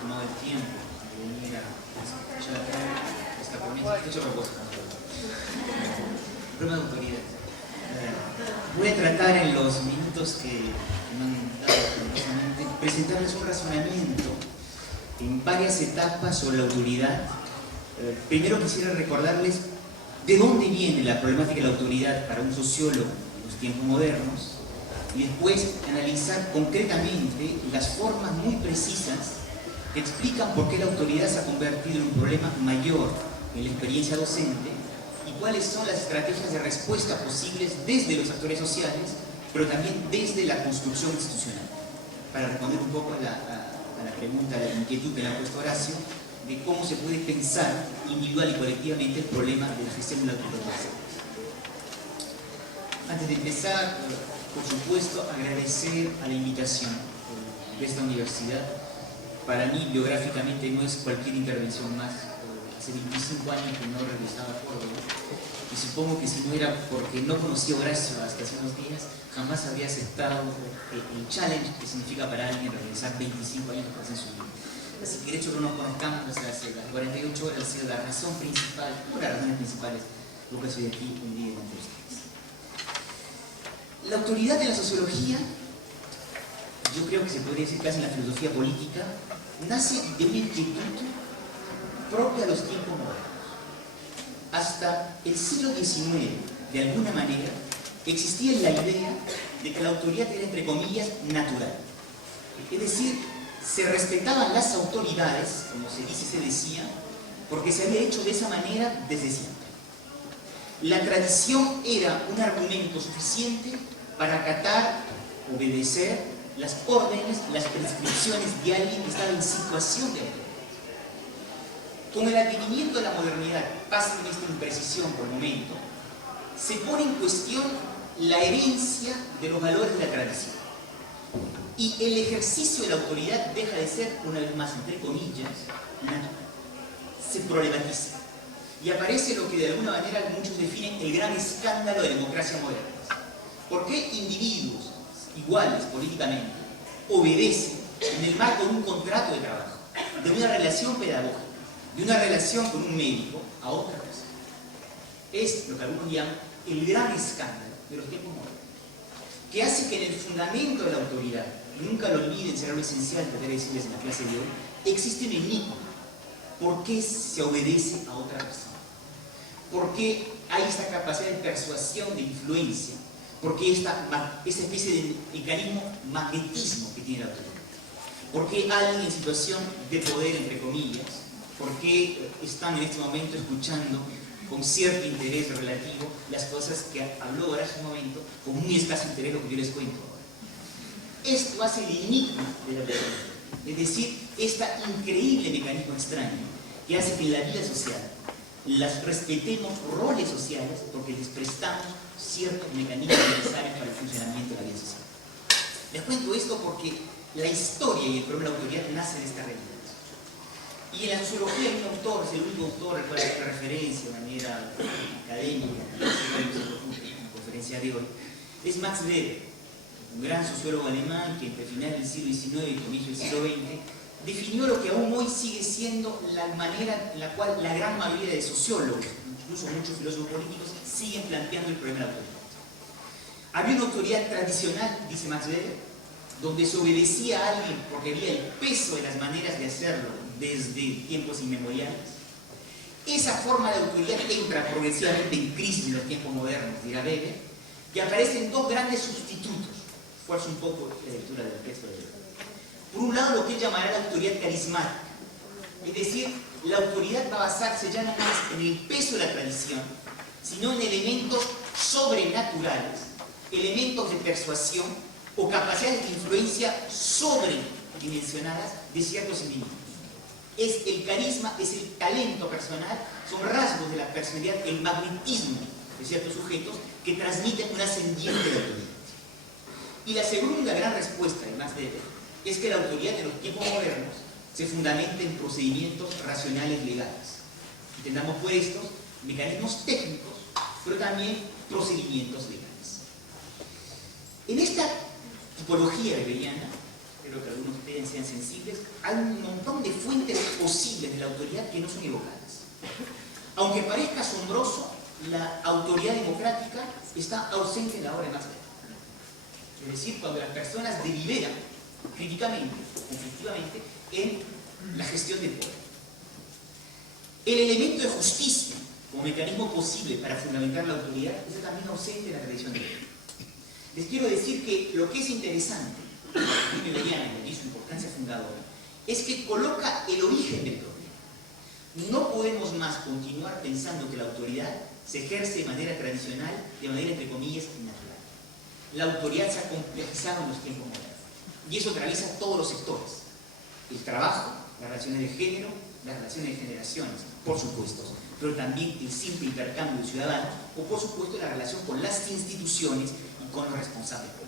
tomado el tiempo de venir a escuchar esta ponencia. Esto es otra cosa. Problema de autoridad. Voy a tratar en los minutos que me han dado generosamente presentarles un razonamiento en varias etapas sobre la autoridad. Primero quisiera recordarles de dónde viene la problemática de la autoridad para un sociólogo en los tiempos modernos, y después analizar concretamente las formas muy precisas que explican por qué la autoridad se ha convertido en un problema mayor en la experiencia docente y cuáles son las estrategias de respuesta posibles desde los actores sociales, pero también desde la construcción institucional. Para responder un poco a la pregunta, a la inquietud que le ha puesto Horacio, de cómo se puede pensar individual y colectivamente el problema de la gestión de la autoridad. Antes de empezar, por supuesto, agradecer a la invitación de esta universidad. Para mí, biográficamente, no es cualquier intervención más. Hace 25 años que no regresaba a Córdoba, y supongo que si no era porque no conocía a Horacio hasta hace unos días, jamás habría aceptado el challenge que significa para alguien regresar 25 años después en su vida. Así que el hecho de que no nos conozcamos hasta hace las 48 horas ha sido la razón principal, una de las razones principales por que estoy aquí un día ante ustedes. La autoridad en la sociología, yo creo que se podría decir casi en la filosofía política, nace de una inquietud propia a los tiempos modernos. Hasta el siglo XIX, de alguna manera, existía la idea de que la autoridad era, entre comillas, natural. Es decir, se respetaban las autoridades, como se dice y se decía, porque se había hecho de esa manera desde siempre. La tradición era un argumento suficiente para acatar, obedecer las órdenes, las prescripciones de alguien que estaba en situación de autoridad. Con el advenimiento de la modernidad, pasa en esta imprecisión por momento, se pone en cuestión la herencia de los valores de la tradición. Y el ejercicio de la autoridad deja de ser, una vez más, entre comillas, natural. Se problematiza. Y aparece lo que de alguna manera muchos definen el gran escándalo de democracia moderna. ¿Por qué individuos iguales políticamente obedecen en el marco de un contrato de trabajo, de una relación pedagógica, de una relación con un médico, a otra persona? Es lo que algunos llaman el gran escándalo de los tiempos modernos, que hace que en el fundamento de la autoridad, y nunca lo olviden, será lo esencial que voy a decirles en la clase de hoy, existe un enigma. ¿Por qué se obedece a otra persona? ¿Por qué hay esta capacidad de persuasión, de influencia? ¿Por qué esta especie de mecanismo magnetismo que tiene la autoridad? ¿Por qué alguien en situación de poder, entre comillas, por qué están en este momento escuchando con cierto interés relativo las cosas que habló ahora hace un momento, con muy escaso interés lo que yo les cuento ahora? Esto hace el enigma de la autoridad, es decir, este increíble mecanismo extraño que hace que en la vida social las respetemos roles sociales porque les prestamos ciertos mecanismos necesarios para el funcionamiento de la vida social. Les cuento esto porque la historia y el problema de la autoridad nacen de esta realidad. Y en la sociología hay un autor, es el único autor al cual hay referencia de manera académica en la conferencia de hoy, es Max Weber, un gran sociólogo alemán que entre finales del siglo XIX y comienzo del siglo XX definió lo que aún hoy sigue siendo la manera en la cual la gran mayoría de sociólogos, incluso muchos filósofos políticos, siguen planteando el problema de la autoridad. Había una autoridad tradicional, dice Max Weber, donde se obedecía a alguien porque había el peso de las maneras de hacerlo desde tiempos inmemoriales. Esa forma de autoridad entra progresivamente en crisis en los tiempos modernos, dirá Weber, y aparecen dos grandes sustitutos. Esfuerzo un poco la lectura del texto de Weber. Por un lado, lo que él llamará la autoridad carismática, es decir, la autoridad va a basarse ya no más en el peso de la tradición, sino en elementos sobrenaturales, elementos de persuasión o capacidades de influencia sobredimensionadas de ciertos individuos. Es el carisma, es el talento personal, son rasgos de la personalidad, el magnetismo de ciertos sujetos que transmiten un ascendiente de autoridad. Y la segunda gran respuesta, además de es que la autoridad en los tiempos modernos se fundamenta en procedimientos racionales legales. Entendamos por estos mecanismos técnicos, pero también procedimientos legales. En esta tipología weberiana, espero que algunos de ustedes sean sensibles, hay un montón de fuentes posibles de la autoridad que no son evocadas. Aunque parezca asombroso, la autoridad democrática está ausente en la obra de Max Weber. Es decir, cuando las personas deliberan críticamente, conflictivamente, en la gestión del poder. El elemento de justicia como mecanismo posible para fundamentar la autoridad está también ausente en la tradición de Weber. Les quiero decir que lo que es interesante, y de su importancia fundadora, es que coloca el origen del problema. No podemos más continuar pensando que la autoridad se ejerce de manera tradicional, de manera entre comillas natural. La autoridad se ha complejizado en los tiempos modernos. Y eso atraviesa todos los sectores. El trabajo, las relaciones de género, las relaciones de generaciones, por supuesto, pero también el simple intercambio de ciudadanos, o por supuesto la relación con las instituciones y con los responsables políticos.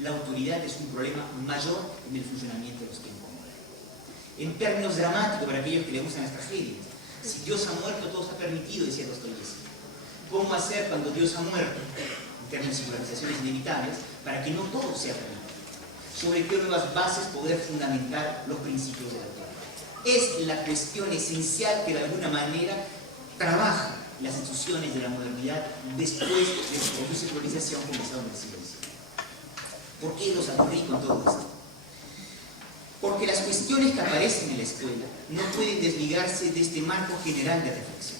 La autoridad es un problema mayor en el funcionamiento de los tiempos modernos. En términos dramáticos, para aquellos que les gustan las tragedias, si Dios ha muerto, todo está permitido, decía Dostoyevski. ¿Cómo hacer cuando Dios ha muerto? En términos de civilizaciones inevitables, para que no todo sea permitido. Sobre qué nuevas bases poder fundamentar los principios de la autoridad. Es la cuestión esencial que de alguna manera trabaja las instituciones de la modernidad después de su secularización comenzada en el siglo XIX. ¿Por qué los aburrí con todo esto? Porque las cuestiones que aparecen en la escuela no pueden desligarse de este marco general de reflexión,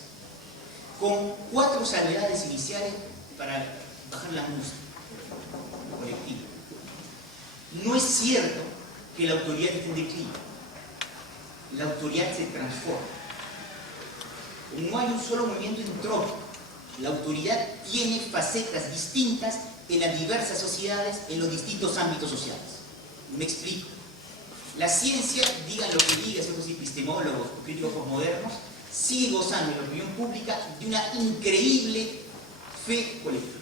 con 4 salvedades iniciales para bajar la angustia colectiva. No es cierto que la autoridad esté en declive. La autoridad se transforma. No hay un solo movimiento entrópico. La autoridad tiene facetas distintas en las diversas sociedades, en los distintos ámbitos sociales. Me explico. La ciencia, digan lo que digan estos epistemólogos o críticos postmodernos, sigue gozando en la opinión pública de una increíble fe colectiva.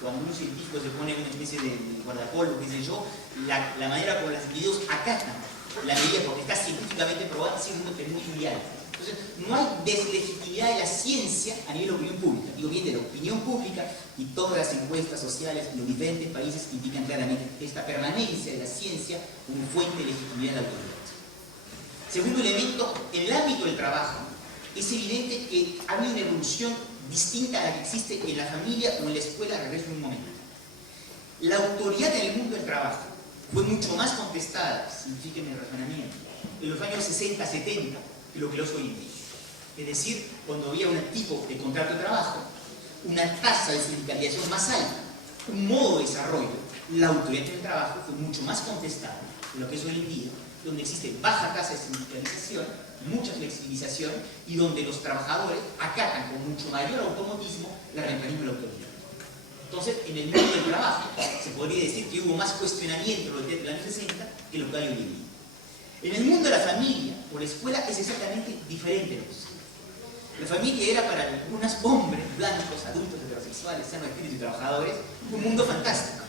Cuando un científico se pone una especie de guardapolvo, qué sé yo, la manera como los individuos acatan la medida porque está científicamente probada sigue siendo muy ideal. Entonces, no hay deslegitimidad de la ciencia a nivel de opinión pública. Digo bien de la opinión pública, y todas las encuestas sociales en los diferentes países indican claramente esta permanencia de la ciencia como fuente de legitimidad de la autoridad. Segundo elemento, en el ámbito del trabajo, es evidente que ha habido una evolución distinta a la que existe en la familia o en la escuela, regreso en un momento. La autoridad en el mundo del trabajo fue mucho más contestada, significa en el razonamiento, en los años 60, 70, que lo que lo es hoy en día. Es decir, cuando había un tipo de contrato de trabajo, una tasa de sindicalización más alta, un modo de desarrollo, la autoridad del trabajo fue mucho más contestada de lo que es hoy en día, donde existe baja tasa de sindicalización, mucha flexibilización y donde los trabajadores acatan con mucho mayor automatismo la reemplazo de la autoridad. Entonces, en el mundo del trabajo, se podría decir que hubo más cuestionamiento de los años 60 que lo que hay hoy en día. En el mundo de la familia o la escuela es exactamente diferente. La familia era para algunos hombres blancos, adultos, heterosexuales, sanos, espíritus y trabajadores, un mundo fantástico.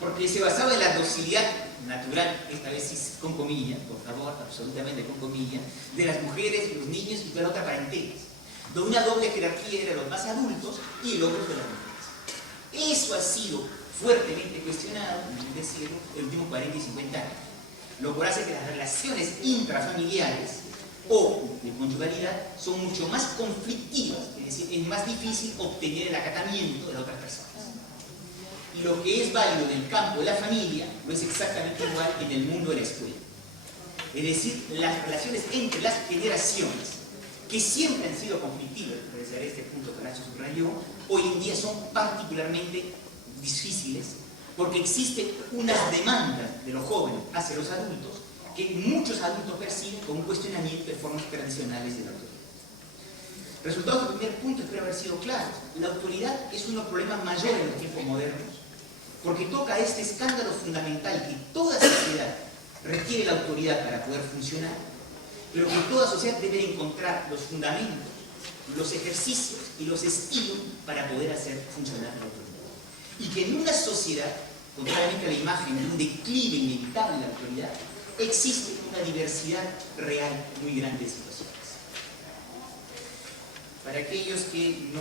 Porque se basaba en la docilidad natural, esta vez sí con comillas, por favor, absolutamente con comillas, de las mujeres, los niños y toda la otra parentela. Donde una doble jerarquía era los más adultos y el otro de las mujeres. Eso ha sido fuertemente cuestionado, en los últimos 40 y 50 años. Lo cual hace que las relaciones intrafamiliares o de conyugalidad son mucho más conflictivas, es decir, es más difícil obtener el acatamiento de las otras personas. Y lo que es válido en el campo de la familia no es exactamente igual en el mundo de la escuela. Es decir, las relaciones entre las generaciones, que siempre han sido conflictivas, desde este punto que Nacho subrayó, hoy en día son particularmente difíciles porque existen unas demandas de los jóvenes hacia los adultos que muchos adultos perciben como un cuestionamiento de formas tradicionales de la autoridad. Resultado del primer punto espero haber sido claro. La autoridad es uno de los problemas mayores en los tiempos modernos porque toca este escándalo fundamental que toda sociedad requiere la autoridad para poder funcionar, pero que toda sociedad debe encontrar los fundamentos, los ejercicios y los estilos para poder hacer funcionar la autoridad. Y que en una sociedad, contrariamente a la imagen de un declive inevitable de la autoridad, existe una diversidad real muy grande de situaciones. Para aquellos que no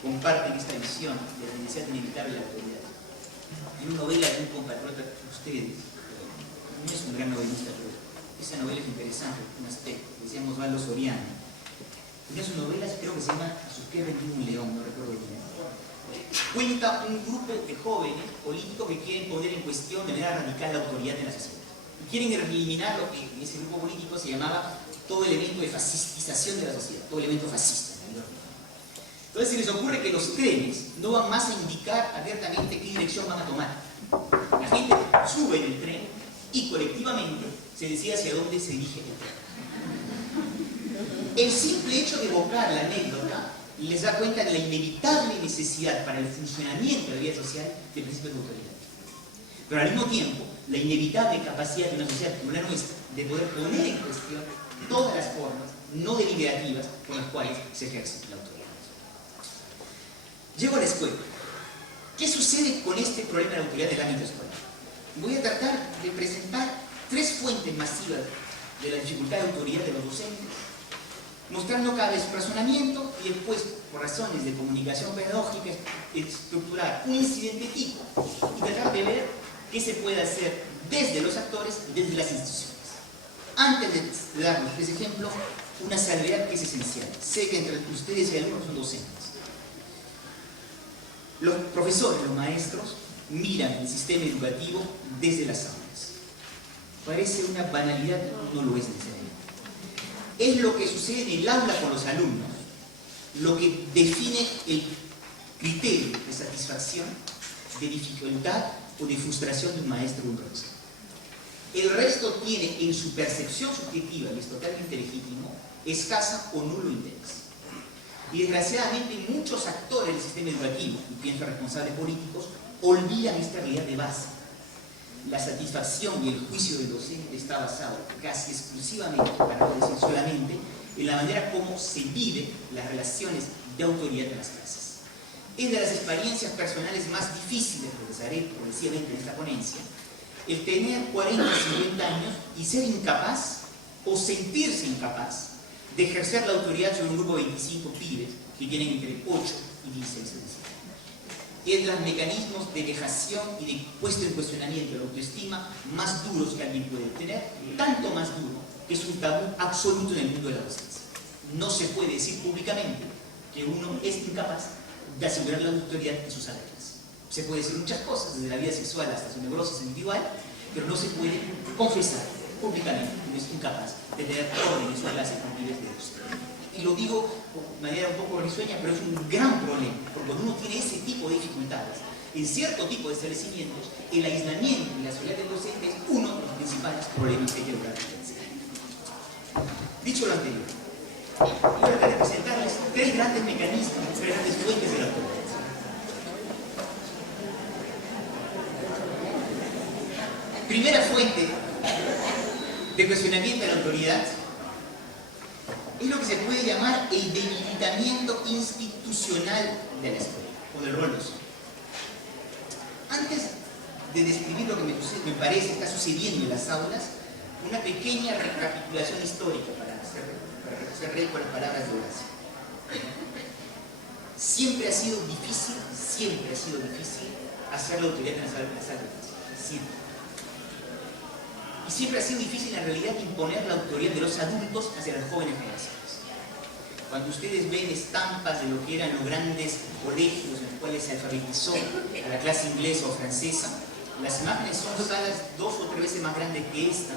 comparten esta visión de la necesidad inevitable de la autoridad, en una novela de un compatriota de ustedes, gran novelista, pero esa novela es interesante, un aspecto. Decíamos Osvaldo Soriano. Tenía sus novelas, creo que se llama A sus pies vendió un león, no recuerdo bien. Cuenta un grupo de jóvenes políticos que quieren poner en cuestión de manera radical la autoridad de la sociedad. Y quieren eliminar lo que en ese grupo político se llamaba todo elemento de fascistización de la sociedad, todo elemento fascista. Entonces se les ocurre que los trenes no van más a indicar abiertamente qué dirección van a tomar. La gente sube en el tren y colectivamente se decide hacia dónde se dirige el tren. El simple hecho de evocar la anécdota les da cuenta de la inevitable necesidad para el funcionamiento de la vida social de principios de autoridad. Pero al mismo tiempo, la inevitable capacidad de una sociedad como la nuestra de poder poner en cuestión todas las formas no deliberativas por las cuales se ejerce la autoridad. Llego a la escuela. ¿Qué sucede con este problema de la autoridad del ámbito escolar? Voy a tratar de presentar 3 fuentes masivas de la dificultad de autoridad de los docentes, mostrando cada vez su razonamiento y después, por razones de comunicación pedagógica, estructurar un incidente tipo y tratar de ver qué se puede hacer desde los actores y desde las instituciones. Antes de darles 3 ejemplos, una salvedad que es esencial. Sé que entre ustedes y alumnos son docentes. Los profesores, los maestros, miran el sistema educativo desde las aulas. Parece una banalidad, no lo es necesariamente. Es lo que sucede en el aula con los alumnos, lo que define el criterio de satisfacción, de dificultad o de frustración de un maestro o un profesor. El resto tiene en su percepción subjetiva, y es totalmente legítimo, escasa o nulo interés. Y desgraciadamente muchos actores del sistema educativo, y pienso en responsables políticos, olvidan esta realidad de base. La satisfacción y el juicio del docente está basado casi exclusivamente, para no decir solamente, en la manera como se viven las relaciones de autoridad en las clases. Es de las experiencias personales más difíciles, regresaré progresivamente en esta ponencia, el tener 40 o 50 años y ser incapaz o sentirse incapaz de ejercer la autoridad sobre un grupo de 25 pibes que tienen entre 8 y 16 años. Es de los mecanismos de vejación y de puesto en cuestionamiento de la autoestima más duros que alguien puede tener, tanto más duro que es un tabú absoluto en el mundo de la docencia. No se puede decir públicamente que uno es incapaz de asegurar la autoridad de sus alumnos. Se puede decir muchas cosas, desde la vida sexual hasta su neurosis individual, pero no se puede confesar públicamente que uno es incapaz de tener orden en su clase con niveles de docente. Y lo digo de manera un poco risueña, pero es un gran problema, porque cuando uno tiene ese tipo de dificultades en cierto tipo de establecimientos, el aislamiento y la soledad del docente es uno de los principales problemas que hay que lograr. Dicho lo anterior, voy a tratar de presentarles 3 grandes mecanismos, 3 grandes fuentes de la autoridad. Primera fuente de cuestionamiento de la autoridad es lo que se puede llamar el debilitamiento institucional de la escuela o del rol docente. Antes de describir lo que me parece está sucediendo en las aulas, una pequeña recapitulación histórica para hacer récord las palabras de Horacio. Siempre ha sido difícil hacer la autoridad en las aulas. Siempre. Y siempre ha sido difícil en realidad imponer la autoridad de los adultos hacia las jóvenes generaciones. Cuando ustedes ven estampas de lo que eran los grandes colegios en los cuales se alfabetizó a la clase inglesa o francesa, las imágenes son salas 2 o 3 veces más grandes que esta,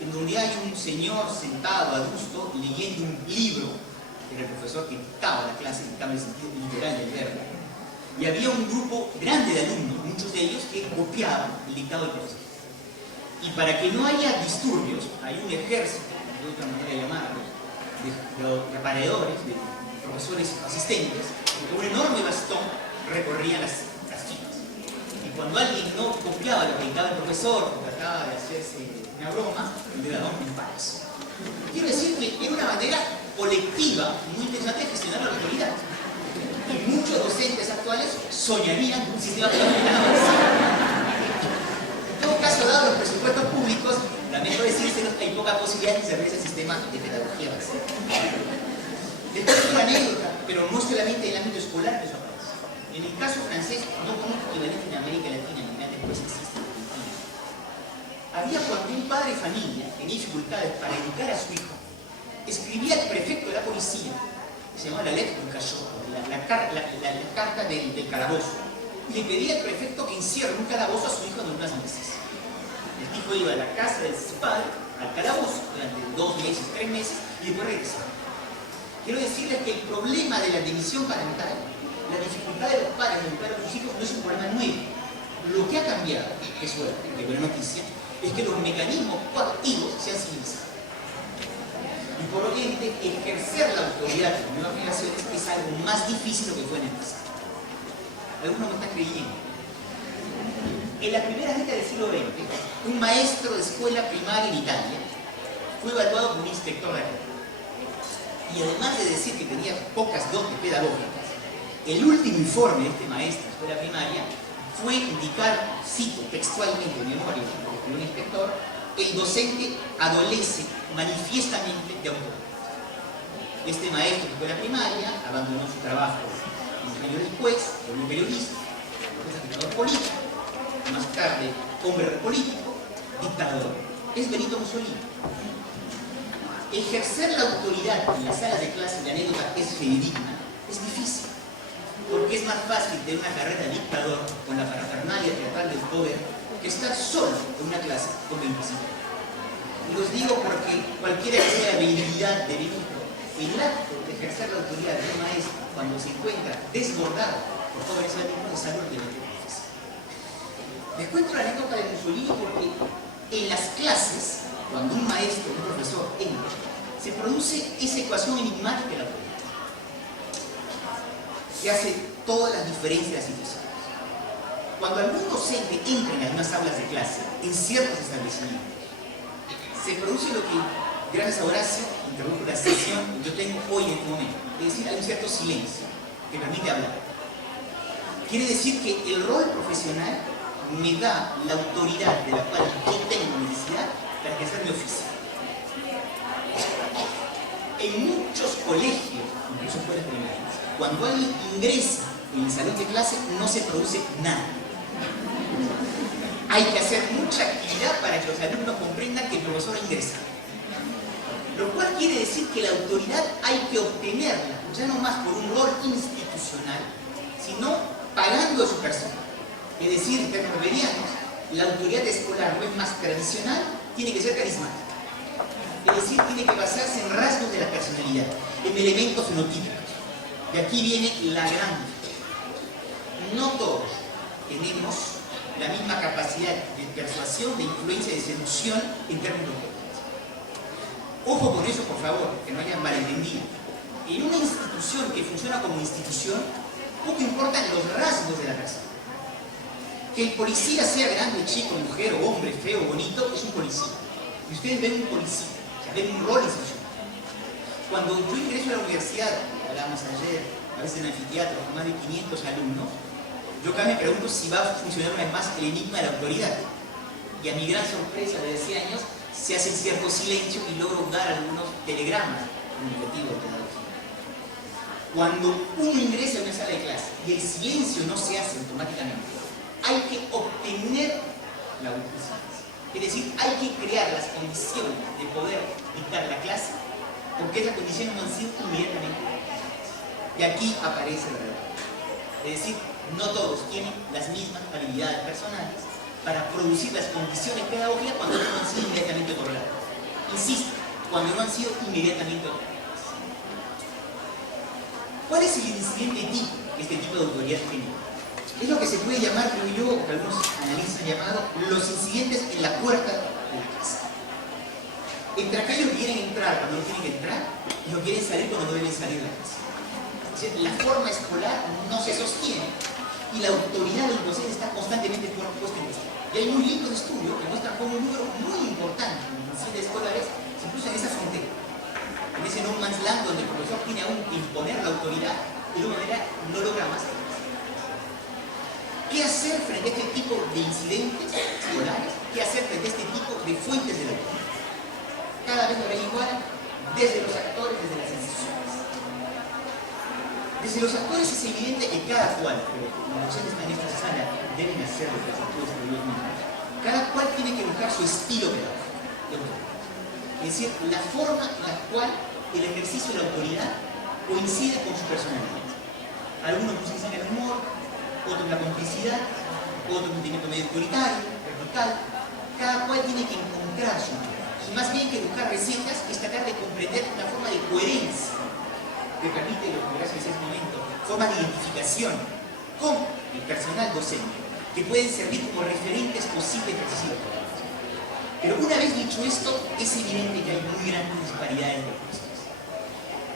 en donde hay un señor sentado, adusto, leyendo un libro, que era el profesor que dictaba la clase, dictaba el sentido literal del verbo, y había un grupo grande de alumnos, muchos de ellos que copiaban el dictado del profesor. Y para que no haya disturbios, hay un ejército, de otra manera de llamarlo, de apareadores, de profesores asistentes, que con un enorme bastón recorrían las filas. Y cuando alguien no copiaba lo que dictaba el profesor, o trataba de hacerse una broma, le daban un palazo. Quiero decir que era una manera colectiva muy interesante de gestionar la autoridad. Y muchos docentes actuales soñarían un sistema pedagógico tan avanzado. En todo caso, dado los presupuestos públicos, lamento decírselo, hay poca posibilidad de desarrollar ese sistema de pedagogía avanzada. Después es una anécdota, pero no solamente en el ámbito escolar que eso aparece. En el caso francés, no conozco equivalente en América Latina, ni nada después existe en Argentina. había cuando un padre de familia tenía dificultades para educar a su hijo, escribía al prefecto de la policía, se llamaba la letra del cayó, la carta del calabozo, y le pedía al prefecto que encierre un calabozo a su hijo en unas meses. El hijo iba a la casa de su padre, al calabozo, durante 2 meses, 3 meses, y después regresaba. Quiero decirles que el problema de la división parental, la dificultad de los padres de educar a sus hijos, no es un problema nuevo. Lo que ha cambiado, qué suerte, qué buena noticia, es que los mecanismos coactivos se han civilizado. Y por lo tanto, ejercer la autoridad de las nuevas generaciones es algo más difícil de lo que fue en el pasado. Algunos no están creyendo. En la primera década del siglo XX, un maestro de escuela primaria en Italia fue evaluado por un inspector de la. Y además de decir que tenía pocas dotes pedagógicas, el último informe de este maestro de escuela primaria fue indicar, cito textualmente en memoria, porque un inspector, el docente adolece manifiestamente de autoridad. Este maestro de escuela primaria abandonó su trabajo unos años después, fue un periodista, después agitador político, más tarde hombre político, dictador. Es Benito Mussolini. Ejercer la autoridad en la sala de clase, la anécdota es fidedigna, es difícil, porque es más fácil tener una carrera de dictador con la parafernalia teatral del poder que estar solo en una clase con 25. Y los digo porque cualquiera que sea la habilidad de Benito, el acto de ejercer la autoridad de un maestro cuando se encuentra desbordado por jóvenes alumnos es algo realmente difícil. Les cuento la anécdota de Mussolini porque en las clases, cuando un maestro, un profesor entra, se produce esa ecuación enigmática de la autoridad, que hace todas las diferencias de las situaciones. Cuando algún docente entra en algunas aulas de clase, en ciertos establecimientos, se produce lo que, gracias a Horacio, introdujo la sesión que yo tengo hoy en este momento. Es decir, hay un cierto silencio que permite hablar. Quiere decir que el rol profesional me da la autoridad de la cual yo tengo necesidad para ejercer mi oficio. En muchos colegios, incluso escuelas primarias, cuando alguien ingresa en el salón de clase no se produce nada. Hay que hacer mucha actividad para que los alumnos comprendan que el profesor ha ingresado. Lo cual quiere decir que la autoridad hay que obtenerla, ya no más por un rol institucional, sino pagando a su persona. Es decir, en términos weberianos, la autoridad escolar no es más tradicional, tiene que ser carismática. Es decir, tiene que basarse en rasgos de la personalidad, en elementos fenotípicos. Y aquí viene la gran diferencia. No todos tenemos la misma capacidad de persuasión, de influencia, de seducción en términos de autoridad. Ojo con eso, por favor, que no hayan malentendido. En una institución que funciona como institución, poco importan los rasgos de la persona. Que el policía sea grande, chico, mujer, o hombre, feo, bonito, es un policía. Y ustedes ven un policía, o sea, ven un rol institucional. Cuando yo ingreso a la universidad, hablábamos ayer, a veces en el anfiteatro, con más de 500 alumnos, yo acá me pregunto si va a funcionar una vez más el enigma de la autoridad. Y a mi gran sorpresa, de 10 años, se hace cierto silencio y logro dar algunos telegramas con el objetivo de pedagogía. Cuando uno ingresa a una sala de clase y el silencio no se hace automáticamente, hay que obtener la autorización. Es decir, hay que crear las condiciones de poder dictar la clase, porque esas condiciones no han sido inmediatamente dadas. Y aquí aparece la verdad. Es decir, no todos tienen las mismas habilidades personales para producir las condiciones pedagógicas cuando no han sido inmediatamente otorgadas. Insisto, cuando no han sido inmediatamente otorgadas. ¿Cuál es el incidente tipo que este tipo de autoridad tiene? Es lo que se puede llamar, creo yo, que algunos analistas han llamado, los incidentes en la puerta de la casa. Entre aquellos que quieren entrar cuando no tienen que entrar y los que quieren salir cuando no deben salir de la casa. Es decir, la forma escolar no se sostiene y la autoridad del docente está constantemente puesta en cuestión. Y hay muy lindos estudios que muestran como un número muy importante de incidentes escolares se cruzan en esa frontera. En ese no man's land donde el profesor tiene aún que imponer la autoridad y de una manera no logra más. ¿Qué hacer frente a este tipo de incidentes escolares? ¿Qué hacer frente a este tipo de fuentes de la autoridad? Cada vez habrá igual desde los actores, desde las instituciones. Desde los actores es evidente que cada cual, pero los docentes que están en esta sala deben hacer lo que los actores de ellos mismos. Cada cual tiene que buscar buscar su estilo pedagógico. Es decir, la forma en la cual el ejercicio de la autoridad coincide con su personalidad. Algunos utilizan el humor, otros la complicidad, otros un sentimiento medio autoritario, vertical. Cada cual tiene que encontrar su manera. Y más bien que buscar recetas, es tratar de comprender una forma de coherencia que permite, lo que verás en ese momento, formas de identificación con el personal docente, que pueden servir como referentes posibles de ejercicio de autoridad. Pero una vez dicho esto, es evidente que hay muy grandes disparidades de puestos.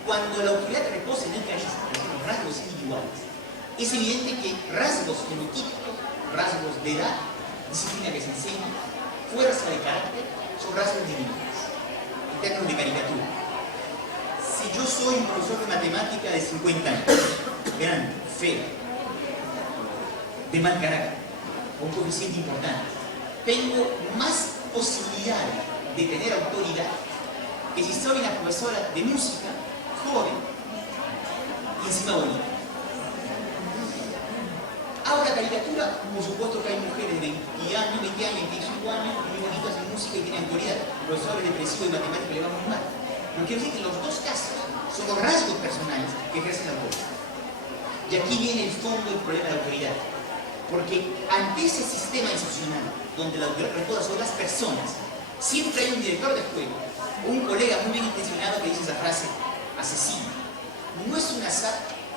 Cuando la autoridad reposa en el carisma, los rasgos individuales, es evidente que rasgos fenotípicos, rasgos de edad, disciplina que se enseña, fuerza de carácter, son rasgos individuales, en términos de caricatura. Si yo soy un profesor de matemática de 50 años, grande, feo, de mal carácter, con un coeficiente importante, tengo más posibilidad de tener autoridad que si soy una profesora de música, joven, y encima bonita. Ahora, caricatura, por supuesto que hay mujeres de 20 años, 25 años, muy bonitas en música y tienen autoridad. Profesores depresivos y matemáticas le van muy mal. Pero quiero decir que en los dos casos son los rasgos personales que ejercen la autoridad. Y aquí viene el fondo del problema de la autoridad. Porque ante ese sistema institucional, donde la autoridad reposa sobre las personas, siempre hay un director de juego, o un colega muy bien intencionado que dice esa frase, asesino. No es un azar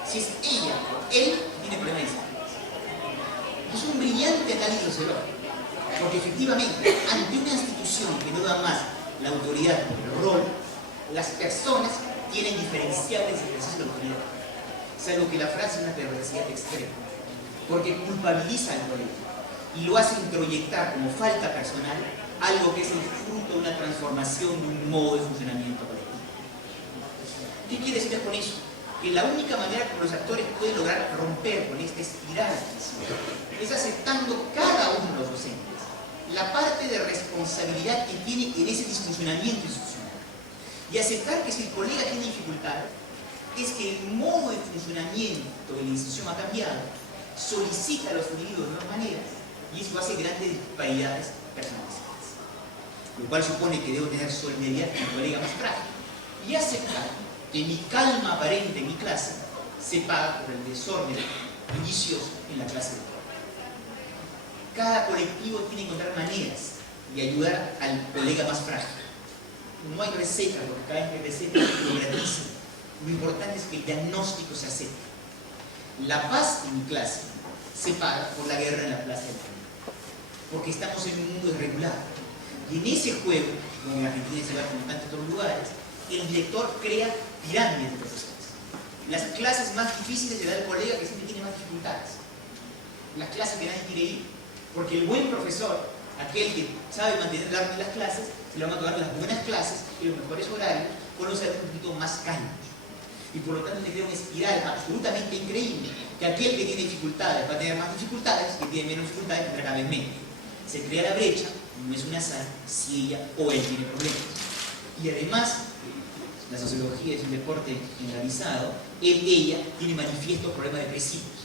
si es ella o él que tiene problemas de disciplina. Es un brillante análisis sociológico, porque efectivamente, ante una institución que no da más la autoridad por el rol, las personas tienen diferenciables ejercicios de autoridad. Salvo que la frase es una perversidad extrema, porque culpabiliza al colega y lo hace introyectar como falta personal algo que es el fruto de una transformación de un modo de funcionamiento colectivo. ¿Qué quiere decir con eso? Que la única manera que los actores pueden lograr romper con esta espiral es aceptando cada uno de los docentes la parte de responsabilidad que tiene en ese disfuncionamiento institucional y aceptar que si el colega tiene dificultades es que el modo de funcionamiento de la institución ha cambiado, solicita a los individuos de nuevas maneras y eso hace grandes disparidades personalizadas, lo cual supone que debo tener solidaridad con el colega más frágil y aceptar que mi calma aparente en mi clase se paga por el desorden delicioso en la clase de trabajo. Cada colectivo tiene que encontrar maneras de ayudar al colega más frágil. No hay receta, porque cada vez que hay receta lo gratiza. Lo importante es que el diagnóstico se acepte. La paz en mi clase se paga por la guerra en la plaza del trabajo, porque estamos en un mundo desregulado. Y en ese juego, como en Argentina se va como en tantos otros lugares, el director crea pirámides de profesores. Las clases más difíciles le da el colega que siempre tiene más dificultades. Las clases que nadie quiere ir, porque el buen profesor, aquel que sabe mantener las clases, se le van a tomar las buenas clases y los mejores horarios con los alumnos un poquito más cálidos. Y por lo tanto se crea una espiral absolutamente increíble, que aquel que tiene dificultades va a tener más dificultades, que tiene menos dificultades tendrá cada vez menos. Se crea la brecha, no es un azar si ella o él tiene problemas. Y además, la sociología es un deporte generalizado, ella tiene manifiestos problemas depresivos.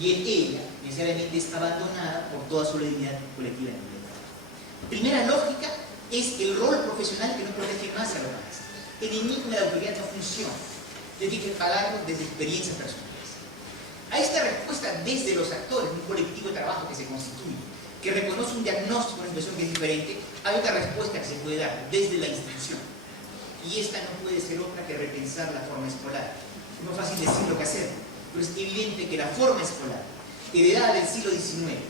Y ella necesariamente es abandonada por toda su dignidad colectiva en el trabajo. Primera lógica es el rol profesional que no protege más a los maestros. El enigma de la autoridad no funciona. Tiene que pagarlo desde experiencias personales. A esta respuesta desde los actores, un colectivo de trabajo que se constituye, que reconoce un diagnóstico, una situación que es diferente, hay otra respuesta que se puede dar desde la institución. Y esta no puede ser otra que repensar la forma escolar. Es muy fácil decirlo que hacerlo, pero es evidente que la forma escolar, heredada del siglo XIX,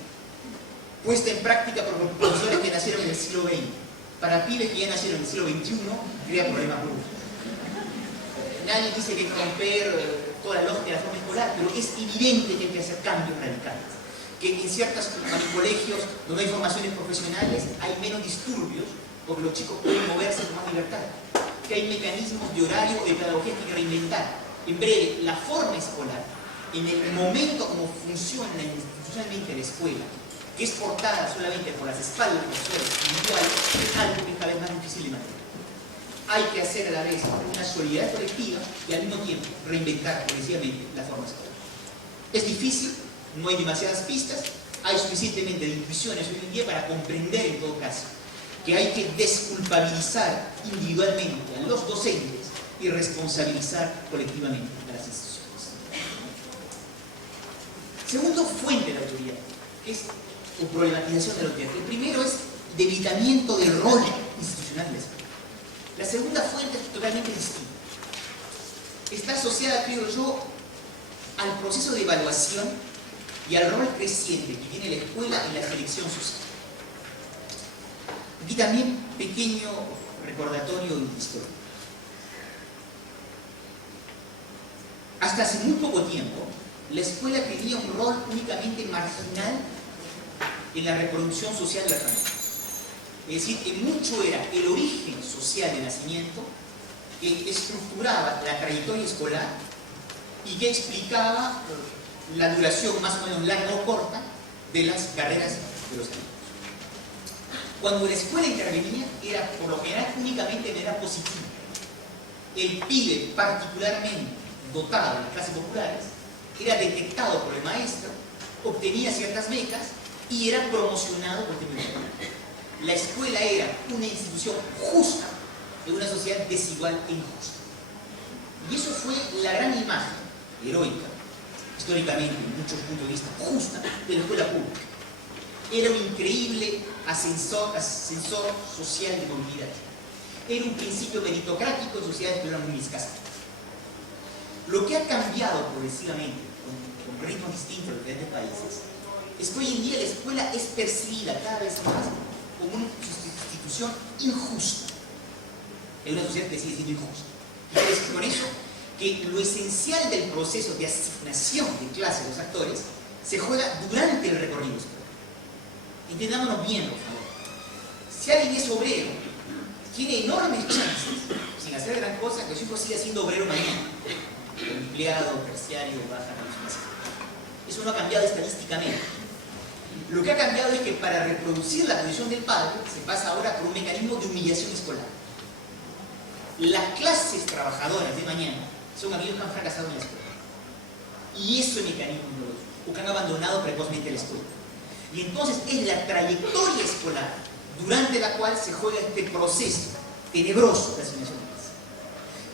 puesta en práctica por profesores que nacieron en el siglo XX, para pibes que ya nacieron en el siglo XXI, crea problemas brutos. Nadie dice que hay que romper toda la lógica de la forma escolar, pero es evidente que hay que hacer cambios radicales. Que en ciertos colegios donde hay formaciones profesionales hay menos disturbios, porque los chicos pueden moverse con más libertad. Que hay mecanismos de horario o de pedagogía que hay que reinventar. En breve, la forma escolar, en el momento como funciona institucionalmente la escuela, que es portada solamente por las espaldas de los profesores individuales, es algo que es cada vez más difícil de mantener. Hay que hacer a la vez una solidaridad colectiva y al mismo tiempo reinventar progresivamente la forma escolar. Es difícil, no hay demasiadas pistas, hay suficientemente de intuiciones hoy en día para comprender en todo caso que hay que desculpabilizar individualmente a los docentes y responsabilizar colectivamente a las instituciones. Segundo, fuente de autoridad, que es o problematización de la autoridad. El primero es debilitamiento del rol institucional de la escuela. La segunda fuente es totalmente distinta. Está asociada, creo yo, al proceso de evaluación y al rol creciente que tiene la escuela en la selección social. Aquí también pequeño recordatorio histórico. Hasta hace muy poco tiempo, la escuela tenía un rol únicamente marginal en la reproducción social de la familia. Es decir, que mucho era el origen social de nacimiento que estructuraba la trayectoria escolar y que explicaba la duración más o menos larga o corta de las carreras de los alumnos. Cuando la escuela intervenía, era por lo general únicamente de manera positiva. El pibe particularmente dotado de las clases populares era detectado por el maestro, obtenía ciertas becas y era promocionado por el maestro. La escuela era una institución justa en una sociedad desigual e injusta. Y eso fue la gran imagen heroica, históricamente, en muchos puntos de vista, justa de la escuela pública. Era un increíble ascensor social de movilidad. Era un principio meritocrático en sociedades que eran muy escasas. Lo que ha cambiado progresivamente, con ritmos distintos en diferentes países, es que hoy en día la escuela es percibida cada vez más como una institución injusta. Es una sociedad que sigue siendo injusta. Quiere decir con eso que lo esencial del proceso de asignación de clases de los actores se juega durante el recorrido escolar. Entendámonos bien, por favor. Si alguien es obrero, tiene enormes chances, sin hacer gran cosa, que su hijo siga siendo obrero mañana. Empleado, terciario, baja, eso no ha cambiado estadísticamente. Lo que ha cambiado es que para reproducir la posición del padre se pasa ahora por un mecanismo de humillación escolar. Las clases trabajadoras de mañana son aquellos que han fracasado en la escuela. Y eso es mecanismo nuevo, o que han abandonado precozmente la escuela. Y entonces es la trayectoria escolar durante la cual se juega este proceso tenebroso de asignación de clase.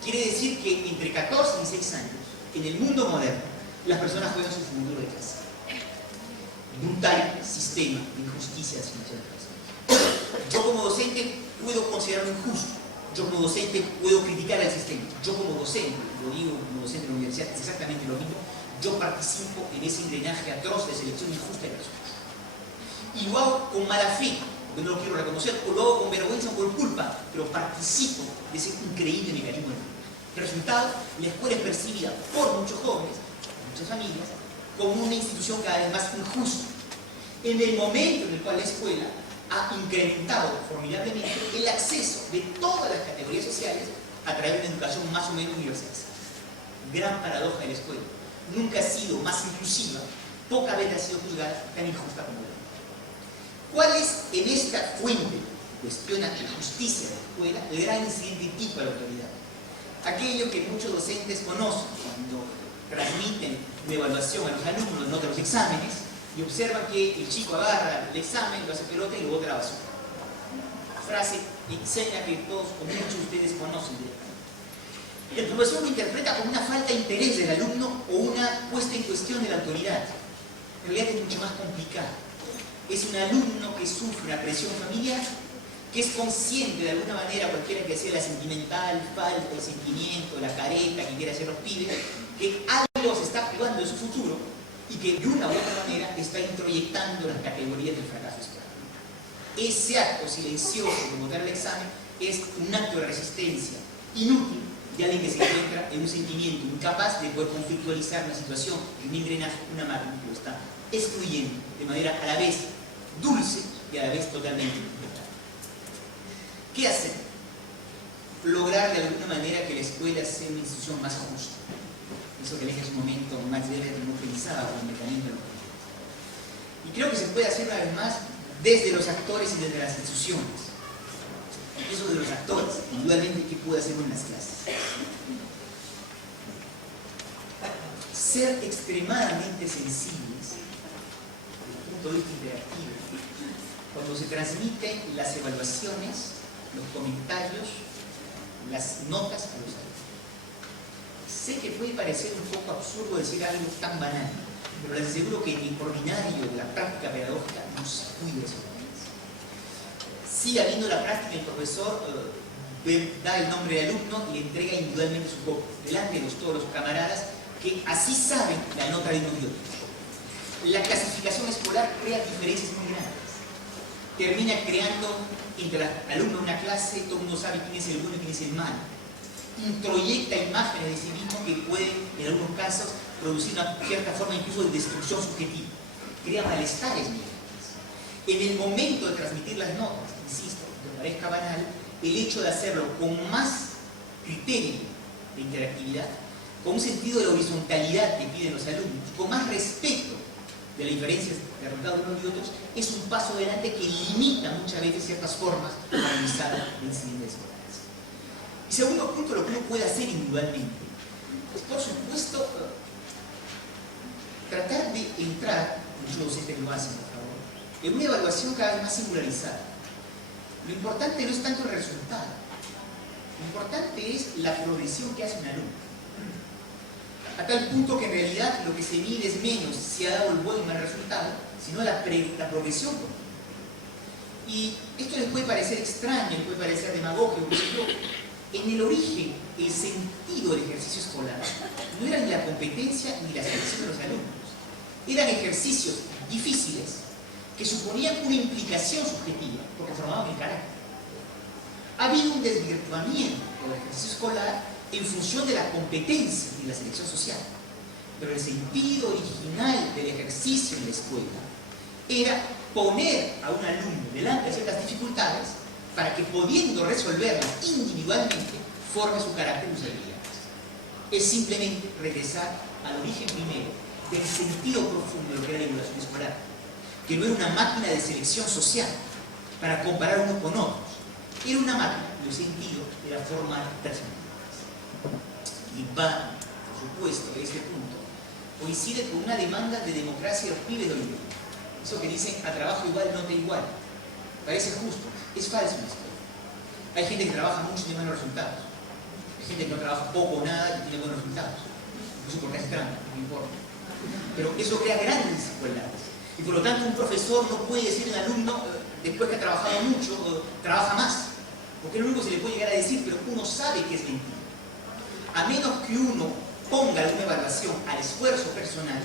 Quiere decir que entre 14 y 16 años, en el mundo moderno, las personas juegan su futuro de clase. Brutal sistema de injusticia de asignación de clase. Yo como docente puedo considerarlo injusto. Yo como docente puedo criticar al sistema. Yo como docente, lo digo como docente de la universidad, es exactamente lo mismo. Yo participo en ese engranaje atroz de selección injusta de personas. Y lo hago con mala fe, porque no lo quiero reconocer, o lo hago con vergüenza o por culpa, pero participo de ese increíble mecanismo de vida. El resultado, la escuela es percibida por muchos jóvenes, por muchas familias, como una institución cada vez más injusta. En el momento en el cual la escuela ha incrementado formidablemente el acceso de todas las categorías sociales a través de una educación más o menos universal. Gran paradoja de la escuela. Nunca ha sido más inclusiva, poca vez ha sido juzgada tan injusta como hoy. ¿Cuál es en esta fuente que cuestiona la justicia de la escuela el gran incidente tipo de la autoridad? Aquello que muchos docentes conocen cuando transmiten una evaluación a los alumnos, no de los exámenes, y observan que el chico agarra el examen, lo hace pelota y lo bota a la basura. Frase enseña que todos o muchos de ustedes conocen directamente. El profesor lo interpreta como una falta de interés del alumno o una puesta en cuestión de la autoridad. En realidad es mucho más complicado. Es un alumno que sufre una presión familiar, que es consciente de alguna manera, cualquiera que sea la sentimental, falta de sentimiento, la careta que quiera hacer los pibes, que algo se está privando de su futuro y que de una u otra manera está introyectando las categorías del fracaso escolar. Ese acto silencioso de botar el examen es un acto de resistencia inútil de alguien que se encuentra en un sentimiento incapaz de poder conflictualizar una situación, un engranaje, una máquina que lo está excluyendo de manera a la vez dulce y a la vez totalmente injusta. ¿Qué hacer? Lograr de alguna manera que la escuela sea una institución más justa. Eso que le dije hace un momento, Max Weber no utilizaba el mecanismo. Y creo que se puede hacer una vez más desde los actores y desde las instituciones. Eso de los actores, indudablemente, ¿qué puede hacer en las clases? Ser extremadamente sensibles desde el punto todo esto interactivo, cuando se transmiten las evaluaciones, los comentarios, las notas a los alumnos. Sé que puede parecer un poco absurdo decir algo tan banal, pero les aseguro que en el ordinario de la práctica pedagógica no se cuida eso. Sigue habiendo la práctica, el profesor da el nombre del alumno y le entrega individualmente su copia, delante de todos los camaradas que así saben la nota de unos y otros. La clasificación escolar crea diferencias muy grandes. Termina creando entre los alumnos de una clase, todo el mundo sabe quién es el bueno y quién es el malo. Introyecta imágenes de sí mismo que pueden, en algunos casos, producir una cierta forma incluso de destrucción subjetiva. Crea malestares negativos. En el momento de transmitir las notas, insisto, aunque parezca banal, el hecho de hacerlo con más criterio de interactividad, con un sentido de la horizontalidad que piden los alumnos, con más respeto de las diferencias de resultados de unos y otros, es un paso adelante que limita muchas veces ciertas formas de realizar la incidencia escolares. Y segundo punto, lo que uno puede hacer individualmente es, por supuesto, tratar de entrar, muchos docentes lo hacen, por favor, en una evaluación cada vez más singularizada. Lo importante no es tanto el resultado, lo importante es la progresión que hace un alumno. A tal punto que en realidad lo que se mide es menos si ha dado el buen o mal resultado, sino la progresión. Y esto les puede parecer extraño, les puede parecer demagógico, pero en el origen, el sentido del ejercicio escolar no era ni la competencia ni la selección de los alumnos. Eran ejercicios difíciles que suponían una implicación subjetiva, porque formaban el carácter. Ha habido un desvirtuamiento del ejercicio escolar en función de la competencia y la selección social. Pero el sentido original del ejercicio en la escuela era poner a un alumno delante de ciertas dificultades para que, pudiendo resolverlas individualmente, forme su carácter y sus habilidades. Es simplemente regresar al origen primero del sentido profundo de lo que era la evaluación escolar, que no era una máquina de selección social para comparar unos con otros, era una máquina de sentido de la forma personal. Y va, por supuesto, este punto coincide con una demanda de democracia de los pibes de hoy en día. Eso que dicen, a trabajo igual, nota igual. Parece justo, es falso en la escuela. Hay gente que trabaja mucho y tiene buenos resultados. Hay gente que no trabaja poco o nada y tiene buenos resultados. Incluso porque es trampa, no importa. Pero eso crea grandes desigualdades. Y por lo tanto un profesor no puede decir al alumno, después que ha trabajado mucho, trabaja más. Porque es lo único que se le puede llegar a decir, pero uno sabe que es mentira. A menos que uno ponga alguna evaluación al esfuerzo personal,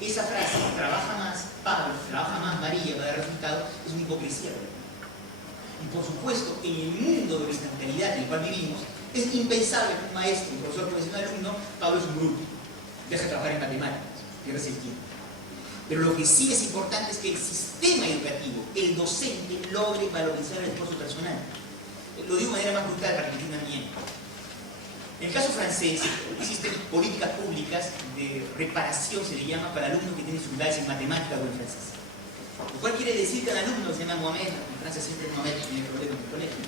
esa frase, trabaja más Pablo, trabaja más María para dar resultados, es una hipocresía. Y por supuesto, en el mundo de la instantaneidad en el cual vivimos, es impensable que un maestro, un profesor que un alumno, Pablo es un bruto, deja de trabajar en matemáticas, pierdes el tiempo. Pero lo que sí es importante es que el sistema educativo, el docente, logre valorizar el esfuerzo personal. Lo digo de manera más brutal para que entiendan bien. En el caso francés, existen políticas públicas de reparación, se le llama, para alumnos que tienen dificultades en matemáticas o en francés. Lo cual quiere decir que un alumno que se llama Mohamed, en Francia siempre Mohamed tiene problemas en el colegio.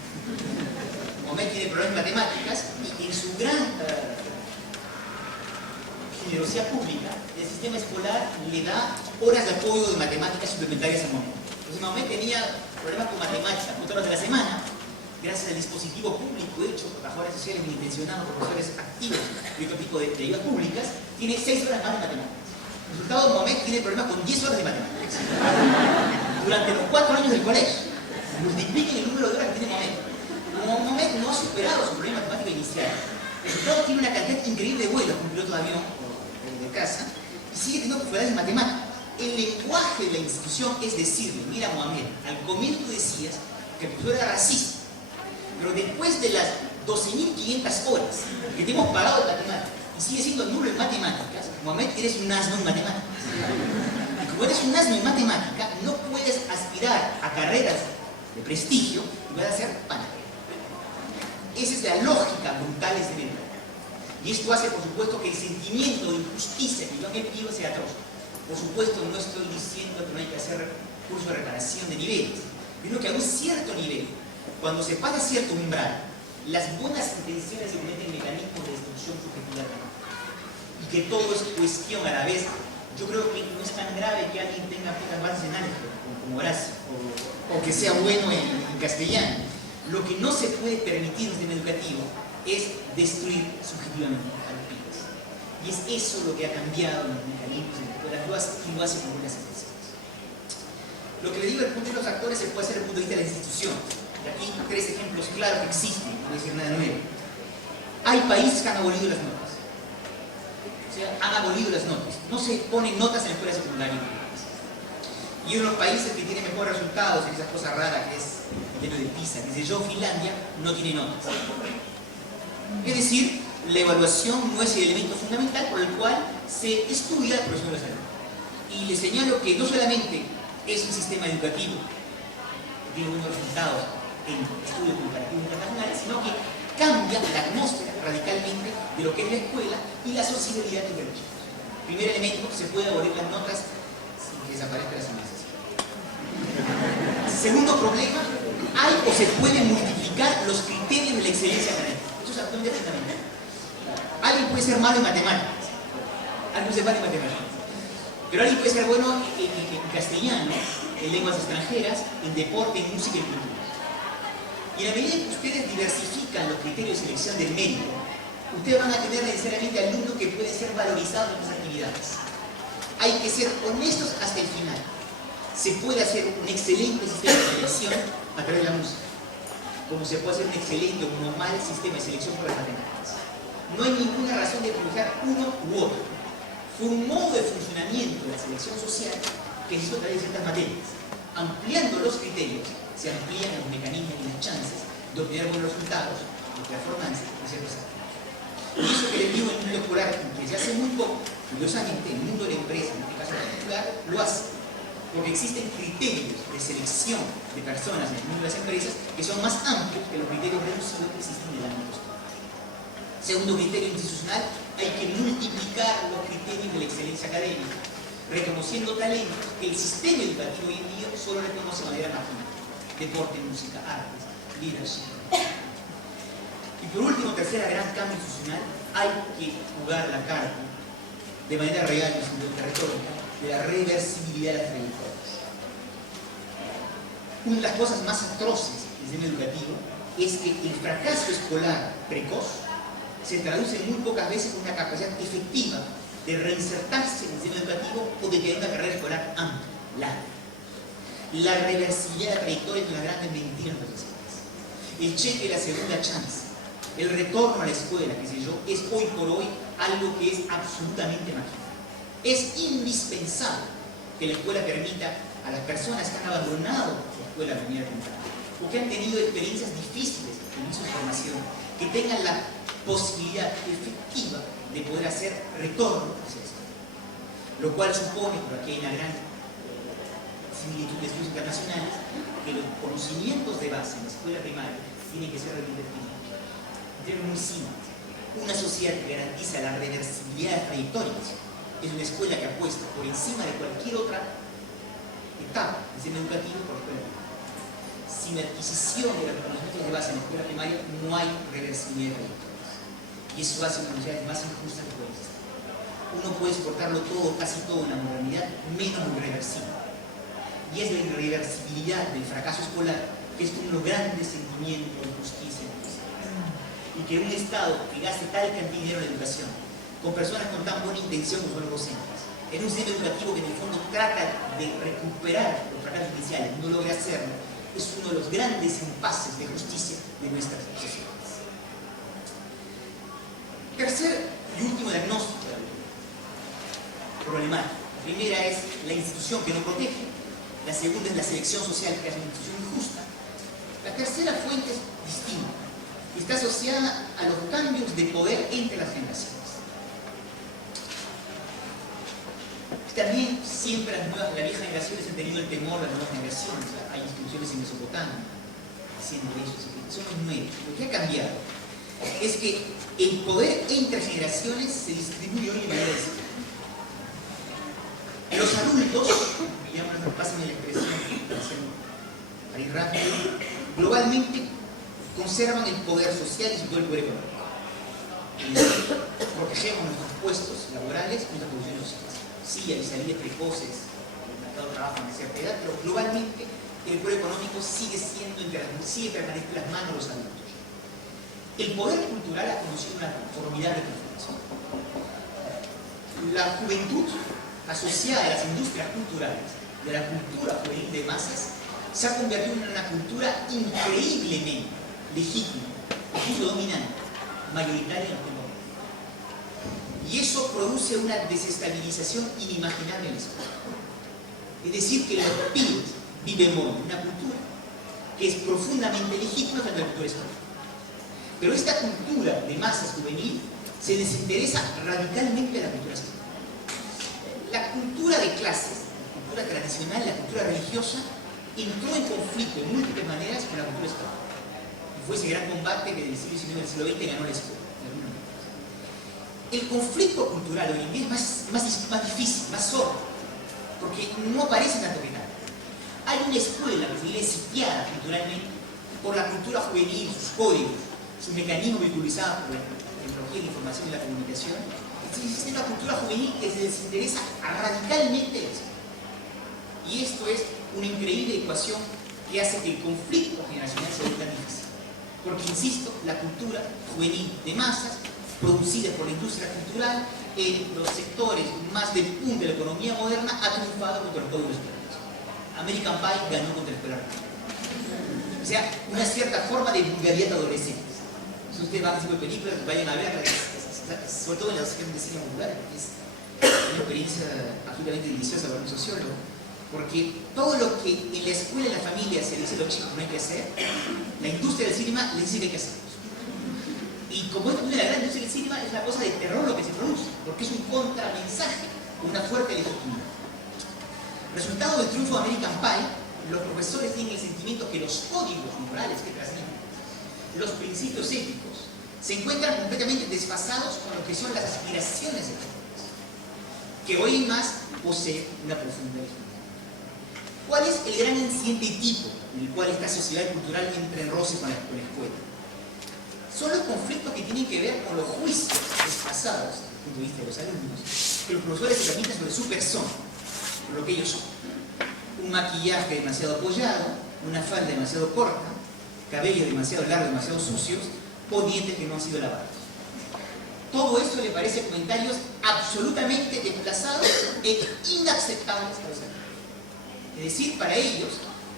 Mohamed tiene problemas en matemáticas y en su gran generosidad pública, el sistema escolar le da horas de apoyo de matemáticas suplementarias a Mohamed. Entonces Mohamed tenía problemas con matemáticas 4 horas de la semana, gracias al dispositivo público hecho por trabajadores sociales bien intencionados, profesores activos y otro tipo de ayudas públicas, tiene 6 horas más de matemáticas. El resultado, Mohamed tiene problemas con 10 horas de matemáticas. Durante los 4 años del colegio, multipliquen el número de horas que tiene Mohamed. Como Mohamed no ha superado su problema matemático inicial, el resultado tiene una cantidad increíble de vuelos con piloto de avión o de casa y sigue teniendo dificultades en matemáticas. El lenguaje de la institución es decirle, mira Mohamed, al comienzo decías que el profesor era racista, pero después de las 12.500 horas que te hemos pagado de matemáticas y sigue siendo nulo en matemáticas, Mohamed, eres un asno en matemáticas. Y como eres un asno en matemática, no puedes aspirar a carreras de prestigio y vas a ser panadero. Esa es la lógica brutal de este evento. Y esto hace, por supuesto, que el sentimiento de injusticia que yo me pido sea atroz. Por supuesto, no estoy diciendo que no hay que hacer curso de reparación de niveles, sino que a un cierto nivel, cuando se pasa cierto umbral, las buenas intenciones se convierten en mecanismos de destrucción subjetiva. Y que todo es cuestión a la vez yo creo que no es tan grave que alguien tenga pocas bases en álgebra, como Horacio, o que sea bueno en castellano. Lo que no se puede permitir en un sistema educativo es destruir subjetivamente a los pibes. Y es eso lo que ha cambiado en los mecanismos en las escuelas y lo hace con buenas intenciones. Lo que le digo desde el punto de los actores se puede hacer desde el punto de vista de la institución. Y aquí 3 ejemplos claros que existen, no voy a decir nada nuevo. Hay países que han abolido las notas. O sea, han abolido las notas. No se ponen notas en la escuela secundaria. Y uno de los países que tiene mejores resultados en esa cosa rara que es el tema de PISA, que sé yo, Finlandia, no tiene notas. Es decir, la evaluación no es el elemento fundamental por el cual se estudia la progresión de los alumnos. Y le señalo que no solamente es un sistema educativo que tiene buenos resultados en estudios comparativos internacionales, sino que cambia la atmósfera radicalmente de lo que es la escuela y la sociabilidad entre los chicos. Primer elemento, que se puede abolir las notas sin que desaparezca la civilización. Segundo problema, hay o se pueden multiplicar los criterios de la excelencia académica. Eso es absolutamente fundamental. Alguien puede ser malo en matemáticas, alguien puede ser malo en matemáticas, pero alguien puede ser bueno en castellano, en lenguas extranjeras, en deporte, en música y en cultura. Y a la medida que ustedes diversifican los criterios de selección del mérito, ustedes van a tener necesariamente alumnos que pueden ser valorizados en estas actividades. Hay que ser honestos hasta el final. Se puede hacer un excelente sistema de selección a través de la música, como se puede hacer un excelente o un mal sistema de selección por las matemáticas. No hay ninguna razón de privilegiar uno u otro. Fue un modo de funcionamiento de la selección social que se hizo a través de ciertas materias. Ampliando los criterios, se amplían los mecanismos y las chances de obtener buenos resultados, de performance y ciertos actos. Y eso que les digo en un mundo escolar, que se hace muy poco, curiosamente, en el mundo de la empresa, en este caso particular, lo hace. Porque existen criterios de selección de personas en el mundo de las empresas que son más amplios que los criterios reducidos que existen en el ámbito escolar. Segundo criterio institucional, hay que multiplicar los criterios de la excelencia académica, reconociendo talentos que el sistema educativo hoy en día solo reconoce de manera marginal: deporte, música, artes, leadership. Y por último, tercera gran cambio institucional, hay que jugar la carta de manera real, no sino retórica, de la reversibilidad de las trayectorias. Una de las cosas más atroces del sistema educativo es que el fracaso escolar precoz se traduce muy pocas veces en una capacidad efectiva de reinsertarse en el sistema educativo o de tener una carrera escolar amplia, larga. La reversibilidad de la trayectoria es una de las grandes mentiras profesionales. El cheque de la segunda chance, el retorno a la escuela, qué sé yo, es hoy por hoy algo que es absolutamente marginal. Es indispensable que la escuela permita a las personas que han abandonado la escuela de manera temprana o que han tenido experiencias difíciles en su formación, que tengan la posibilidad efectiva de poder hacer retorno hacia la escuela. Lo cual supone, por aquí hay una gran similitud de estudios internacionales, que los conocimientos de base en la escuela primaria tienen que ser redefinidos. Es muy simple. Una sociedad que garantiza la reversibilidad de trayectorias es una escuela que apuesta por encima de cualquier otra etapa del sistema educativo por la escuela primaria. Sin la adquisición de los conocimientos de base en la escuela primaria no hay reversibilidad de trayectorias. Y eso hace una sociedad más injusta que puede existir. Uno puede exportarlo todo, casi todo en la modernidad, menos lo irreversible. Y es la irreversibilidad del fracaso escolar que es uno de los grandes sentimientos de justicia. Y que un Estado que gaste tal cantidad de dinero en la educación, con personas con tan buena intención como son los docentes, en un sistema educativo que en el fondo trata de recuperar los fracasos iniciales, no logra hacerlo, es uno de los grandes impases de justicia de nuestras sociedades. Tercer y último diagnóstico de la problemática. La primera es la institución que no protege, la segunda es la selección social que hace una institución injusta. La tercera fuente es distinta. Está asociada a los cambios de poder entre las generaciones. También siempre las viejas generaciones han tenido el temor de las nuevas generaciones. Hay instituciones en Mesopotamia haciendo eso. Son los nuevos. Lo que ha cambiado es que el poder entre generaciones se distribuye hoy de manera distinta. Los adultos, digamos, pásenme la expresión para ir rápido, globalmente conservan el poder social y sobre todo el poder económico. Protegemos nuestros puestos laborales y nuestras producciones sociales. Sí, hay salidas precoces del mercado de trabajo en cierta edad, pero globalmente el poder económico sigue permaneciendo plasmado en los adultos. El poder cultural ha conocido una formidable transformación. La juventud asociada a las industrias culturales, de la cultura juvenil de masas, se ha convertido en una cultura increíblemente legítima, incluso dominante, mayoritaria en el mundo. Y eso produce una desestabilización inimaginable en la escuela. Es decir, que los pibes viven hoy una cultura que es profundamente legítima frente a la cultura escolar. Pero esta cultura de masas juvenil se desinteresa radicalmente de la cultura escolar. La cultura de clases, la cultura tradicional, la cultura religiosa, entró en conflicto de múltiples maneras con la cultura escolar. Y fue ese gran combate que del siglo XIX y del siglo XX ganó la escuela. El conflicto cultural hoy en día es más difícil, más sordo, porque no aparece tanto que nada. Hay una escuela que se sitiada culturalmente por la cultura juvenil, sus códigos, sus mecanismos vehiculizados por la tecnología, la información y la comunicación. Existe una cultura juvenil que se desinteresa radicalmente de eso. Y esto es una increíble ecuación que hace que el conflicto generacional sea tan difícil. Porque, insisto, la cultura juvenil de masas, producida por la industria cultural, en los sectores más del punto de la economía moderna, ha triunfado contra los códigos escolares. American Pie ganó contra la escuela argentina. O sea, una cierta forma de vulgaridad adolescente. Si ustedes van a ese tipo de películas, vayan a ver, sobre todo en la sección de cine popular, es una experiencia absolutamente deliciosa para un sociólogo, porque todo lo que en la escuela y en la familia se dice a los chicos que no hay que hacer, la industria del cinema les dice que hay que hacer. Y como es una gran industria del cinema, es una cosa de terror lo que se produce, porque es un contramensaje con una fuerte legitimidad. Resultado del triunfo de American Pie, los profesores tienen el sentimiento que los códigos morales que transmiten, los principios éticos, se encuentran completamente desfasados con lo que son las aspiraciones de los jóvenes, que hoy en más poseen una profunda legitimidad. ¿Cuál es el gran incidente tipo en el cual esta sociedad cultural entra en roce con la escuela? Son los conflictos que tienen que ver con los juicios desfasados, desde el punto de vista de los alumnos, que los profesores se permiten sobre su persona, por lo que ellos son. Un maquillaje demasiado apoyado, una falda demasiado corta, cabellos demasiado largos, demasiado sucios, o dientes que no han sido lavados. Todo eso le parece comentarios absolutamente desplazados e inaceptables para los alumnos. Es decir, para ellos,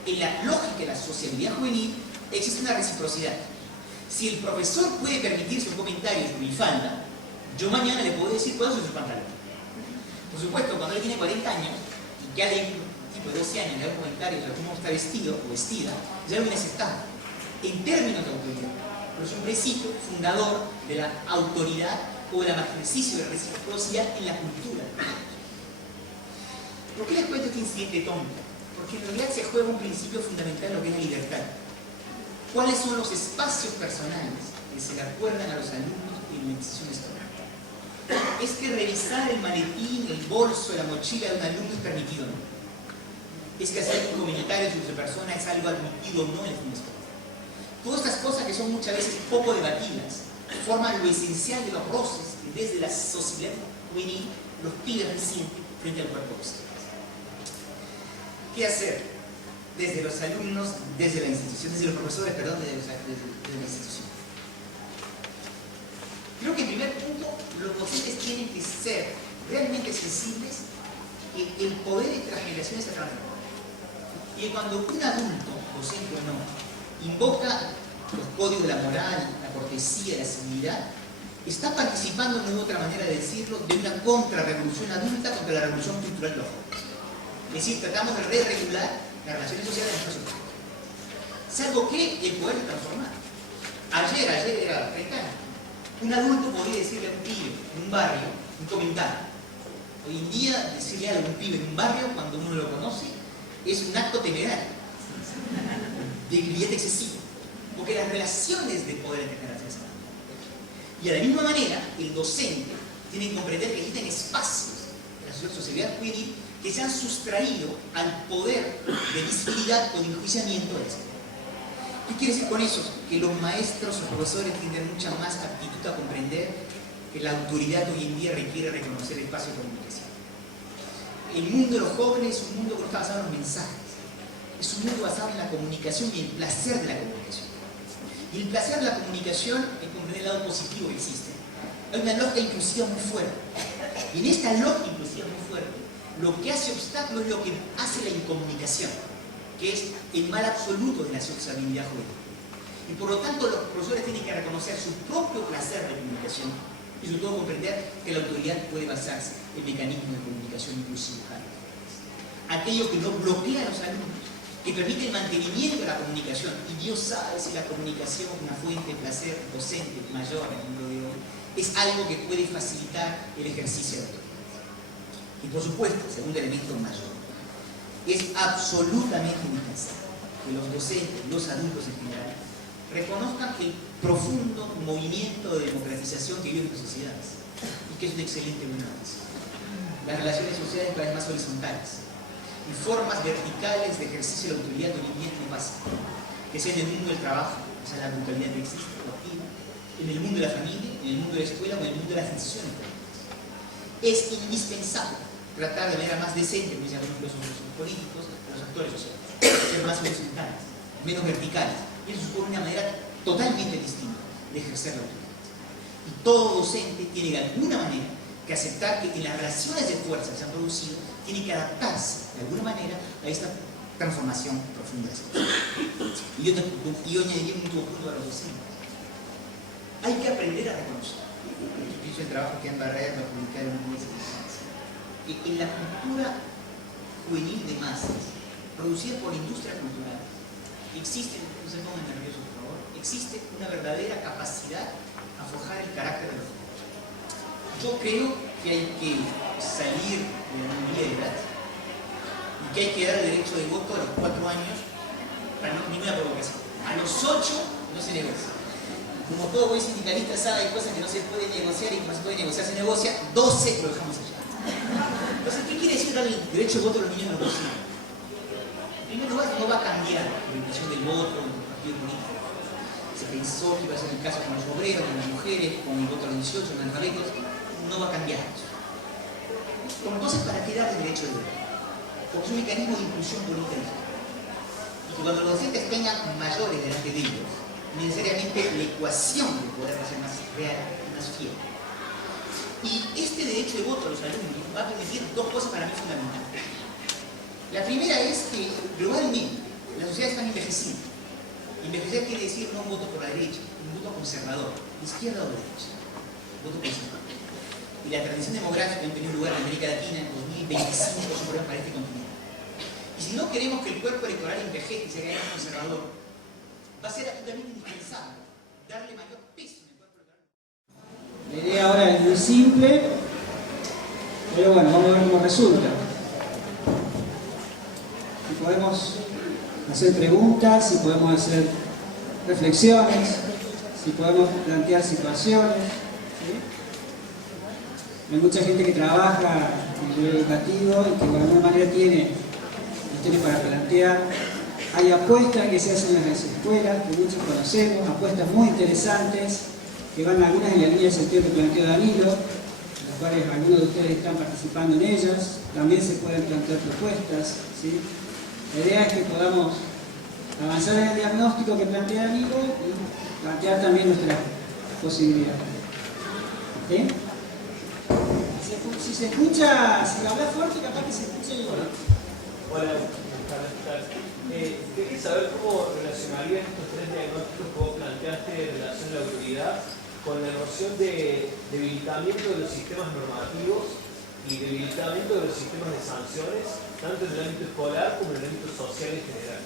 en la lógica de la sociabilidad juvenil, existe una reciprocidad. Si el profesor puede permitirse un comentario sobre mi falda, yo mañana le puedo decir cuáles son sus pantalones. Por supuesto, cuando él tiene 40 años y ya de un tipo de 12 años le da un comentario sobre cómo está vestido o vestida, es algo inaceptable en términos de autoridad. Pero es un principio fundador de la autoridad o del ejercicio de reciprocidad en la cultura. ¿Por qué les cuento este incidente tonto? Porque en realidad se juega un principio fundamental, lo que es la libertad. ¿Cuáles son los espacios personales que se le acuerdan a los alumnos en la institución escolar? Es que revisar el maletín, el bolso, la mochila de un alumno es permitido o no. Es que hacer un comentario sobre su persona es algo admitido o no en la institución escolar. Todas estas cosas que son muchas veces poco debatidas forman lo esencial de los roces que desde la sociedad juvenil los pibes resienten frente al cuerpo docente. ¿Qué hacer? Desde los alumnos, desde la institución, desde los profesores, perdón, desde la institución. Creo que en primer punto, los docentes tienen que ser realmente sensibles que el poder entre las generaciones se transforma. Y cuando un adulto, docente o no, invoca los códigos de la moral, la cortesía, la civilidad, está participando, no hay otra manera de decirlo, de una contrarrevolución adulta contra la revolución cultural de los jóvenes. Es decir, tratamos de re-regular las relaciones sociales de nuestra sociedad. Salvo que el poder se transforma. Ayer era 30 años. Un adulto podría decirle a un pibe en un barrio un comentario. Hoy en día, decirle a un pibe en un barrio, cuando uno lo conoce, es un acto temerario, de debilidad excesiva. Porque las relaciones de poder entre generaciones se cambian. Y de la misma manera, el docente tiene que comprender que existen espacios en la sociedad juvenil que se han sustraído al poder de visibilidad o de enjuiciamiento de la escuela. ¿Qué quiere decir con eso? Que los maestros, los profesores tienen mucha más aptitud a comprender que la autoridad hoy en día requiere reconocer el espacio de comunicación. el mundo de los jóvenes es un mundo que no está basado en los mensajes. Es un mundo basado en la comunicación y el placer de la comunicación. Y el placer de la comunicación es comprender el lado positivo que existe. Hay una lógica inclusiva muy fuerte. Y en esta lógica inclusiva muy fuerte, lo que hace obstáculo es lo que hace la incomunicación, que es el mal absoluto de la sociabilidad juvenil. Y por lo tanto los profesores tienen que reconocer su propio placer de comunicación y sobre todo comprender que la autoridad puede basarse en mecanismos de comunicación inclusiva. Aquello que no bloquea a los alumnos, que permite el mantenimiento de la comunicación. Y Dios sabe si la comunicación es una fuente de placer docente mayor en el mundo de hoy, es algo que puede facilitar el ejercicio de la autoridad. Y por supuesto, segundo elemento mayor, es absolutamente indispensable que los docentes, los adultos en general, reconozcan el profundo movimiento de democratización que vive en las sociedades y que es un excelente avance. Las relaciones sociales cada vez más horizontales y formas verticales de ejercicio de la autoridad hoy en día no pasan, que sea en el mundo del trabajo, o sea, la brutalidad que existe, activa, en el mundo de la familia, en el mundo de la escuela o en el mundo de las instituciones políticas. Es indispensable tratar de manera más decente, como dicen los políticos, los actores sociales, ser más horizontales, menos verticales. Y eso supone una manera totalmente distinta de ejercer la autoridad. Y todo docente tiene de alguna manera que aceptar que en las relaciones de fuerza que se han producido, tiene que adaptarse de alguna manera a esta transformación profunda de la sociedad. Y yo añadiría un último punto a los docentes. Hay que aprender a reconocer. Yo hice el trabajo que en Barrera lo publicaron en una que en la cultura juvenil de masas, producida por la industria cultural, existe, no se pongan nerviosos por favor, existe una verdadera capacidad a forjar el carácter de los jóvenes. Yo creo que hay que salir de la minoría de edad y que hay que dar el derecho de voto a los 4 años para ninguna provocación. A los 8 no se negocia. Como todo buen sindicalista sabe, hay cosas que no se pueden negociar y que no se puede negociar, se negocia. 12 lo dejamos allá. Entonces, ¿qué quiere decir dar el derecho de voto a los niños a los 12 años? En primer lugar, no va a cambiar la orientación del voto en los partidos políticos. Se pensó que iba a ser el caso con los obreros, con las mujeres, con el voto a los 18, con los analfabetos. No va a cambiar eso. Entonces, ¿para qué dar el derecho de voto? Porque es un mecanismo de inclusión política. Y que cuando los docentes tengan mayores delante de ellos, necesariamente la ecuación del poder va a ser más real y más fiel. Y este derecho de voto a los alumnos va a permitir dos cosas para mí fundamentales. La primera es que globalmente las sociedades están envejeciendo. Envejecer quiere decir no un voto por la derecha, un voto conservador, de izquierda o de derecha, un voto conservador. Y la transición demográfica que ha tenido lugar en América Latina en 2025 es un problema para este continente. Y si no queremos que el cuerpo electoral envejezca y se haga más conservador, va a ser absolutamente indispensable darle mayor peso en el cuerpo electoral. La idea ahora es muy simple, pero bueno, vamos a ver cómo resulta. Si podemos hacer preguntas, si podemos hacer reflexiones, si podemos plantear situaciones. ¿Sí? Hay mucha gente que trabaja en el nivel educativo y que de alguna manera tiene para plantear. Hay apuestas que se hacen en las escuelas, que muchos conocemos, apuestas muy interesantes, que van algunas en la línea de sentido que planteó Danilo, las cuales algunos de ustedes están participando en ellas. También se pueden plantear propuestas, ¿sí? La idea es que podamos avanzar en el diagnóstico que plantea Danilo y plantear también nuestras posibilidades. ¿Sí? Si se escucha, si habla fuerte, capaz que se escuche igual. Hola, quería saber cómo relacionarían estos 3 diagnósticos que vos planteaste en relación a la autoridad con la noción de debilitamiento de los sistemas normativos y debilitamiento de los sistemas de sanciones, tanto en el ámbito escolar como en el ámbito social en general.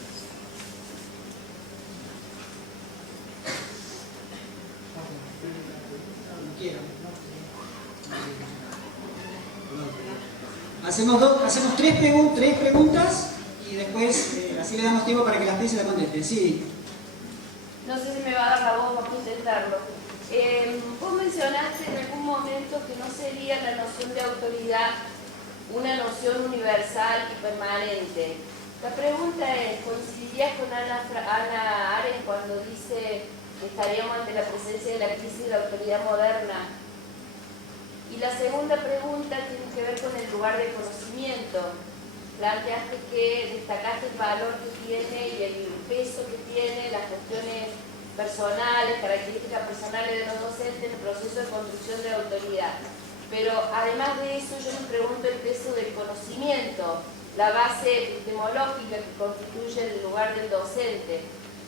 Hacemos tres preguntas y después así le damos tiempo para que las piensen y la contesten. Sí. No sé si me va a dar la voz para contestarlo. Vos mencionaste en algún momento que no sería la noción de autoridad una noción universal y permanente. La pregunta es, ¿coincidías con Ana Arendt cuando dice que estaríamos ante la presencia de la crisis de la autoridad moderna? Y la segunda pregunta tiene que ver con el lugar de conocimiento. Planteaste que destacaste el valor que tiene y el peso que tiene las cuestiones personales, características personales de los docentes en el proceso de construcción de autoridad. Pero además de eso, yo me pregunto el peso del conocimiento, la base epistemológica que constituye el lugar del docente.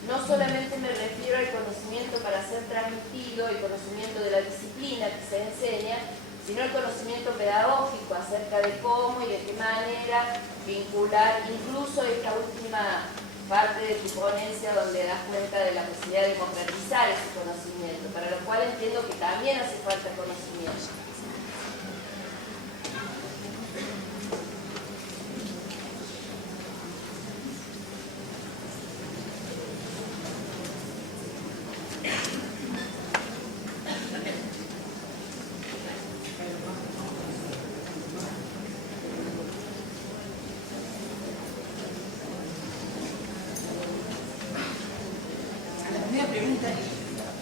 No solamente me refiero al conocimiento para ser transmitido, el conocimiento de la disciplina que se enseña, sino el conocimiento pedagógico acerca de cómo y de qué manera vincular incluso esta última parte de tu ponencia donde das cuenta de la necesidad de democratizar ese conocimiento, para lo cual entiendo que también hace falta conocimiento.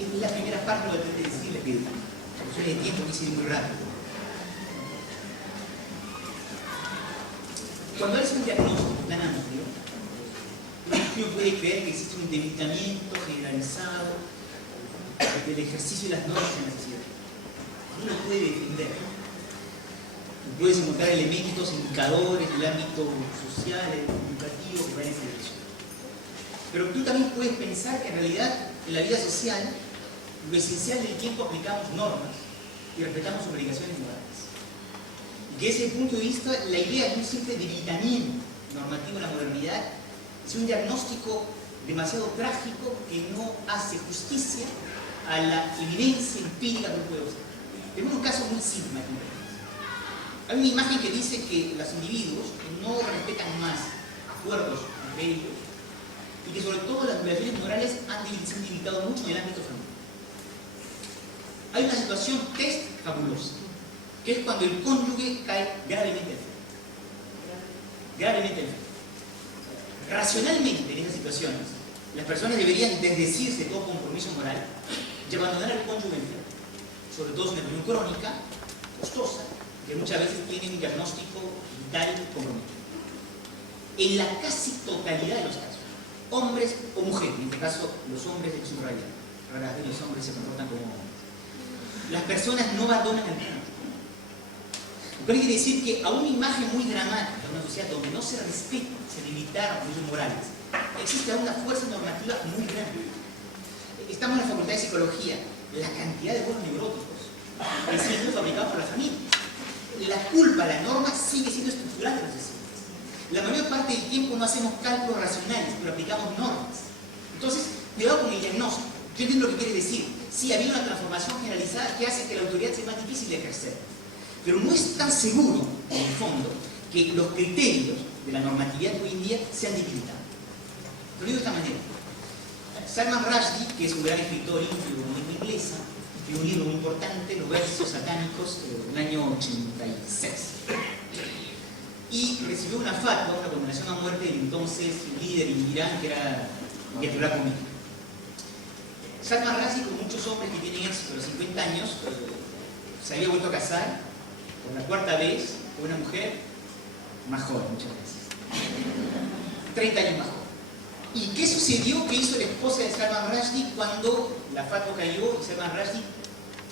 Es la primera parte de lo que tengo que decirle, que por cuestiones de tiempo quise ir muy rápido. Cuando haces un diagnóstico tan amplio, uno puede creer que existe un debilitamiento generalizado del ejercicio de las normas en la sociedad. Uno puede defender. Puedes encontrar elementos, indicadores del ámbito social, educativo, que van en esa dirección. Pero tú también puedes pensar que en realidad en la vida social lo esencial del tiempo aplicamos normas y respetamos obligaciones morales. Y que desde ese punto de vista la idea de un simple debilitamiento normativo en la modernidad es un diagnóstico demasiado trágico que no hace justicia a la evidencia empírica que uno puede observar. Tenemos un caso muy simple aquí. Hay una imagen que dice que los individuos no respetan más acuerdos entre ellos y que sobre todo las obligaciones morales se han debilitado mucho en el ámbito familiar. Hay una situación test fabulosa, que es cuando el cónyuge cae gravemente enfermo. Gravemente enfermo. Racionalmente en esas situaciones, las personas deberían desdecirse de todo compromiso moral y abandonar al cónyuge enfermo. Sobre todo si es una enfermedad crónica, costosa, que muchas veces tiene un diagnóstico vital comprometido. En la casi totalidad de los casos, hombres o mujeres, en este caso los hombres de su realidad, rara vez los hombres se comportan como hombres, las personas no abandonan al cónyuge. Lo que quiere decir que a una imagen muy dramática de una sociedad donde no se respetan, se limitaron los morales, existe una fuerza normativa muy grande. Estamos en la Facultad de Psicología, la cantidad de buenos neuróticos que siguen fabricados por la familia. La culpa, la norma sigue siendo estructural de las sociedades. La mayor parte del tiempo no hacemos cálculos racionales, pero aplicamos normas. Entonces, cuidado con el diagnóstico. Yo entiendo lo que quiere decir. Sí, ha habido una transformación generalizada que hace que la autoridad sea más difícil de ejercer. Pero no es tan seguro, en el fondo, que los criterios de la normatividad de hoy en día sean debilitados. Lo digo de esta manera. Salman Rushdie, que es un gran escritor índigo de lengua inglesa, escribió un libro muy importante, Los versos satánicos, del año 86. Y recibió una fatwa, una condenación a muerte del entonces líder en Irán, que era Ayatollah Khomeini. Salman Rushdie, con muchos hombres que tienen éxito a los 50 años, se había vuelto a casar por la cuarta vez con una mujer más joven, muchas veces. 30 años más joven. ¿Y qué sucedió? ¿Qué hizo la esposa de Salman Rushdie cuando la fatwa cayó y Salman Rushdie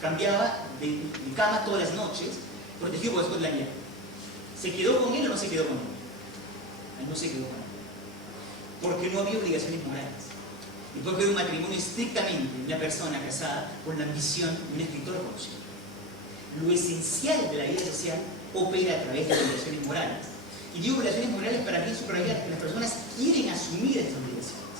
cambiaba de cama todas las noches, protegido por después de la guerra? ¿Se quedó con él o no se quedó con él? No se quedó con él. Porque no había obligaciones morales. Y porque era un matrimonio estrictamente de una persona casada con la ambición de un escritor conocido. Lo esencial de la vida social opera a través de obligaciones morales. Y digo obligaciones morales para mí subrayar que las personas quieren asumir esas obligaciones.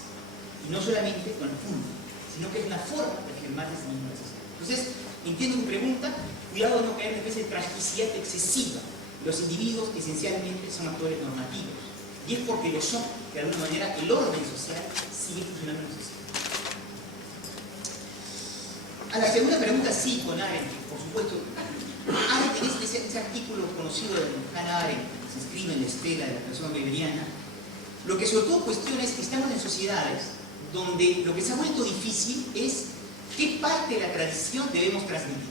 Y no solamente con culpa, sino que es una forma de afirmar esa misma sociedad. Entonces, entiendo mi pregunta, cuidado de no caer en una especie de tragicidad excesiva. Los individuos esencialmente son actores normativos. Y es porque lo son, que de alguna manera el orden social sigue funcionando en la sociedad. A la segunda pregunta, sí, con Arendt, por supuesto. Arendt, en ese artículo conocido de Hannah Arendt, que se escribe en la estela de la persona weberiana, lo que sobre todo cuestiona es que estamos en sociedades donde lo que se ha vuelto difícil es qué parte de la tradición debemos transmitir.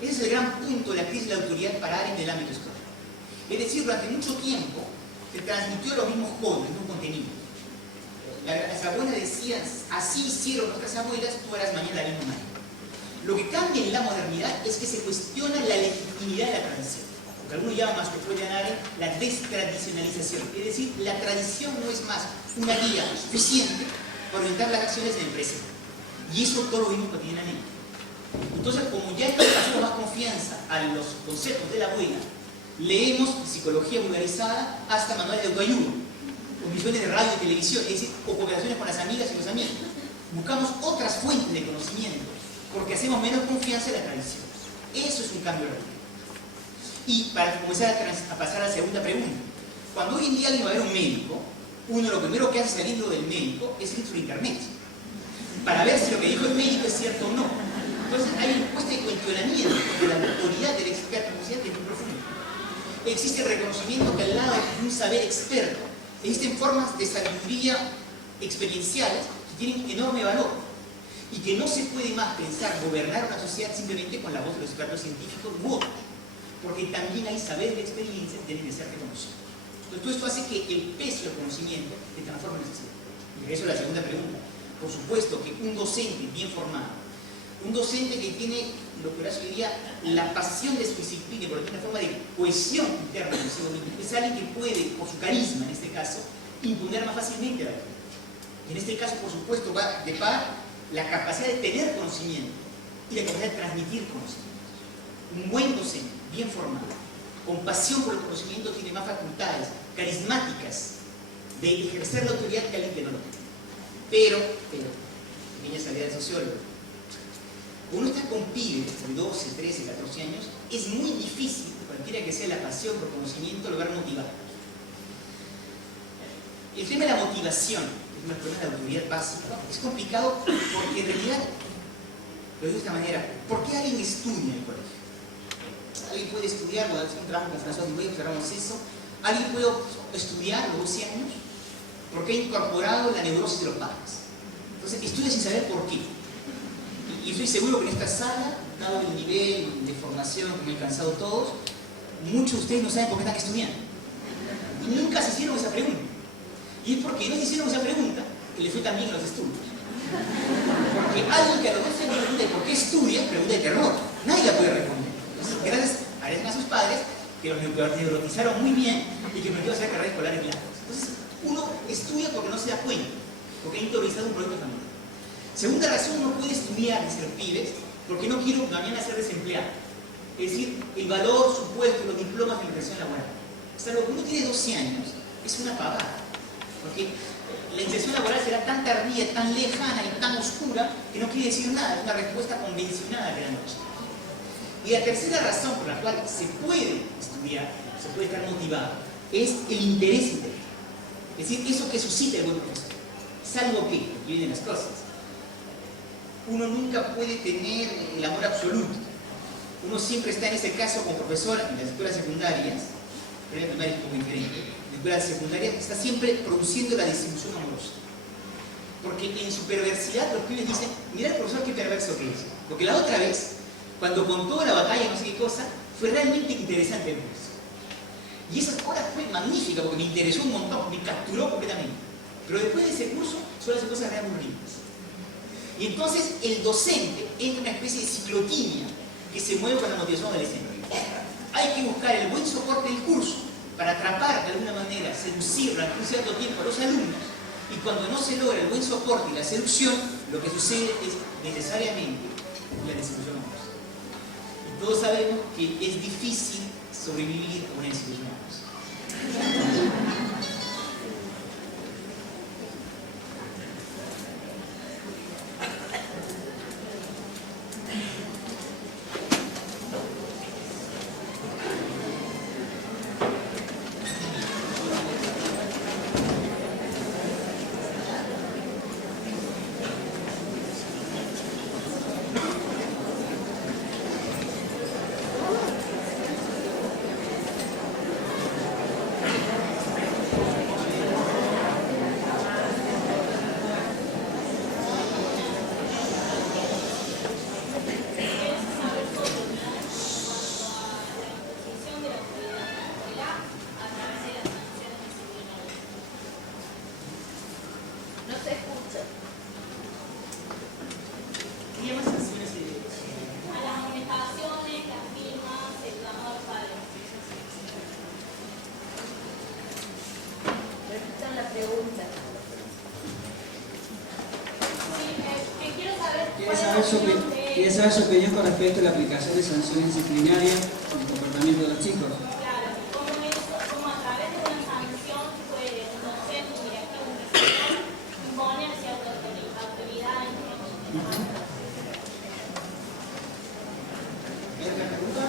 Ese es el gran punto de la crisis de la autoridad para alguien del ámbito escolar. Es decir, durante mucho tiempo se transmitió los mismos códigos, los mismos contenidos. Las abuelas decían, así hicieron nuestras abuelas, tú harás mañana la misma manera. Lo que cambia en la modernidad es que se cuestiona la legitimidad de la tradición. Lo que algunos llaman más que Freudian la destradicionalización. Es decir, la tradición no es más una guía suficiente para orientar las acciones en el presente. Y eso todo lo vimos cotidianamente. Entonces, como ya estamos pasando más confianza a los conceptos de la abuela, leemos psicología vulgarizada hasta manuales de autoayuda, o misiones de radio y televisión, es decir, o conversaciones con las amigas y los amigos. Buscamos otras fuentes de conocimiento, porque hacemos menos confianza en la tradición. Eso es un cambio radical. Y para comenzar a pasar a la segunda pregunta, cuando hoy en día alguien va a ver un médico, uno lo primero que hace saliendo del médico es ir por internet, para ver si lo que dijo el médico es cierto o no. Entonces hay una puesta de cuestionamiento de la autoridad del experto que es muy profundo. Existe el reconocimiento que al lado de un saber experto existen formas de sabiduría experienciales que tienen enorme valor y que no se puede más pensar gobernar una sociedad simplemente con la voz de los expertos científicos u otros, porque también hay saber de experiencia que deben de ser reconocidos. Entonces todo esto hace que el peso del conocimiento se transforme en necesidad. Y regreso a la segunda pregunta. Por supuesto que un docente bien formado, un docente que tiene, lo que Horacio diría, la pasión de su disciplina, porque tiene una forma de cohesión interna consigo mismo, es alguien que puede, por su carisma en este caso, imponer más fácilmente a la gente. Y en este caso, por supuesto, va de par la capacidad de tener conocimiento y la capacidad de transmitir conocimiento. Un buen docente, bien formado, con pasión por el conocimiento, tiene más facultades carismáticas de ejercer la autoridad que alguien que no lo tiene. Pero, pequeña salida de sociólogo, uno está con pibes de 12, 13, 14 años, es muy difícil, cualquiera que sea la pasión por conocimiento, lograr motivar. El tema de la motivación, que es un problema de autoridad básica, es complicado porque en realidad, lo digo de esta manera, ¿por qué alguien estudia en el colegio? Alguien puede estudiar, cuando hace un trabajo con François Dubuy, observamos eso, alguien puede estudiar a los 12 años porque ha incorporado la neurosis de los padres. Entonces estudia sin saber por qué. Y estoy seguro que en esta sala, dado el nivel de formación que me han alcanzado todos, muchos de ustedes no saben por qué están estudiando. Y nunca se hicieron esa pregunta. Y es porque no se hicieron esa pregunta que le fue también a los estudios. Porque alguien que a los 12 años pregunta de por qué estudia, pregunta de terror. Nadie la puede responder. Entonces, gracias a sus padres, que los neurotizaron muy bien y que permitieron hacer carreras escolares largas. Entonces, uno estudia porque no se da cuenta, porque ha interiorizado un proyecto familiar. Segunda razón, uno puede estudiar y ser pibes porque no quiero mañana ser desempleado. Es decir, el valor supuesto de los diplomas de la inserción laboral. Salvo que uno tiene 12 años, es una pavada. Porque la inserción laboral será tan tardía, tan lejana y tan oscura que no quiere decir nada, es una respuesta convencionada que la noche. Y la tercera razón por la cual se puede estudiar, se puede estar motivado, es el interés intelectual. Es decir, eso que suscita el buen profesor. Salvo que, aquí vienen las cosas, uno nunca puede tener el amor absoluto. Uno siempre está en ese caso como profesor en las escuelas secundarias, pero en la primaria es un poco diferente. En las escuelas secundarias está siempre produciendo la desilusión amorosa. Porque en su perversidad los pibes dicen, mira el profesor qué perverso que es. Porque la otra vez, cuando contó la batalla, no sé qué cosa, fue realmente interesante el profesor. Y esa hora fue magnífica porque me interesó un montón, me capturó completamente. Pero después de ese curso, suele hacer cosas realmente lindas. Y entonces el docente entra en una especie de ciclotimia que se mueve con la motivación adolescente. Hay que buscar el buen soporte del curso para atrapar de alguna manera, seducir durante un cierto tiempo a los alumnos. Y cuando no se logra el buen soporte y la seducción, lo que sucede es necesariamente la desilusión amorosa. Y todos sabemos que es difícil sobrevivir a una desilusión amorosa. Quería saber su opinión con respecto a la aplicación de sanciones disciplinarias en el comportamiento de los chicos. Claro, como a través de una sanción puede un docente, un director, un profesor imponer cierta autoridad en ¿Otra pregunta?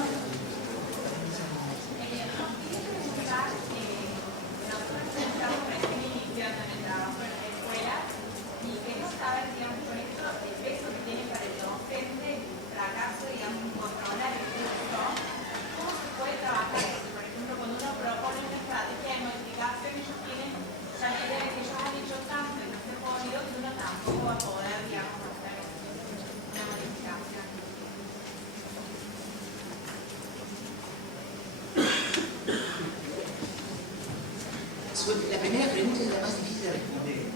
Nosotros estamos recién iniciando en el trabajo en la escuela y queremos saber, digamos, con esto, el peso que tiene para el docente, el fracaso, digamos, controlar el curso. ¿Cómo se puede trabajar eso? Por ejemplo, cuando uno propone una estrategia de modificación, ellos tienen ya la idea de que ellos han hecho tanto y no se ha podido que uno tampoco va a poder, digamos, hacer una modificación. La primera pregunta es la más difícil de responder,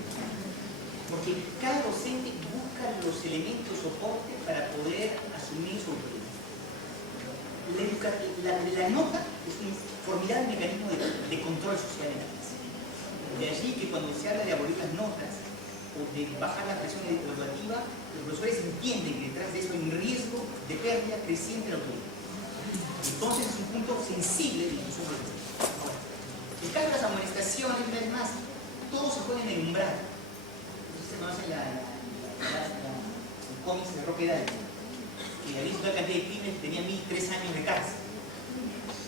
porque cada docente busca los elementos soporte para poder asumir su autoridad. La nota es un formidable mecanismo de control social en la clase. De allí que cuando se habla de abolir las notas o de bajar la presión educativa, los profesores entienden que detrás de eso hay un riesgo de pérdida creciente de la autoridad. Entonces es un punto sensible de discusión profesional. En el caso de las amonestaciones, una vez más, todos se pueden enumbrar. Ustedes conocen el cómic de Roque Dalton, que había una cantidad de crímenes que tenían 1003 años de cárcel.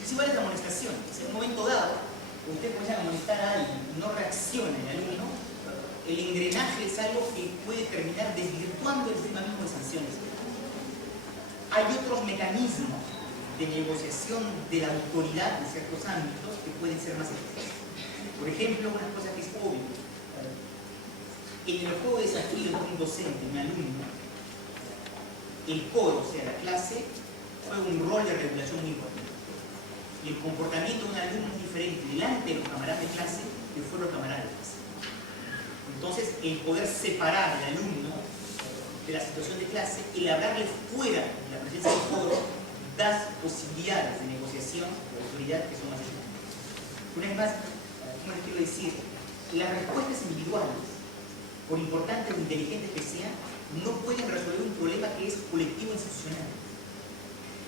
Es igual a la amonestación. Si en un momento dado usted comienza a amonestar a alguien y no reacciona el alumno, el engranaje es algo que puede terminar desvirtuando el sistema mismo de sanciones. Hay otros mecanismos de negociación de la autoridad en ciertos ámbitos que pueden ser más efectivos. Por ejemplo, una cosa que es obvia. En el juego de desafío entre un docente y un alumno, el coro, o sea, la clase, juega un rol de regulación muy importante. Y el comportamiento de un alumno es diferente delante de los camaradas de clase que fuera los camaradas de clase. Entonces, el poder separar al alumno de la situación de clase y hablarle fuera de la presencia del coro da posibilidades de negociación de autoridad que son más efectivas. Una vez más, como les quiero decir, las respuestas individuales, por importantes o inteligentes que sean, no pueden resolver un problema que es colectivo institucional.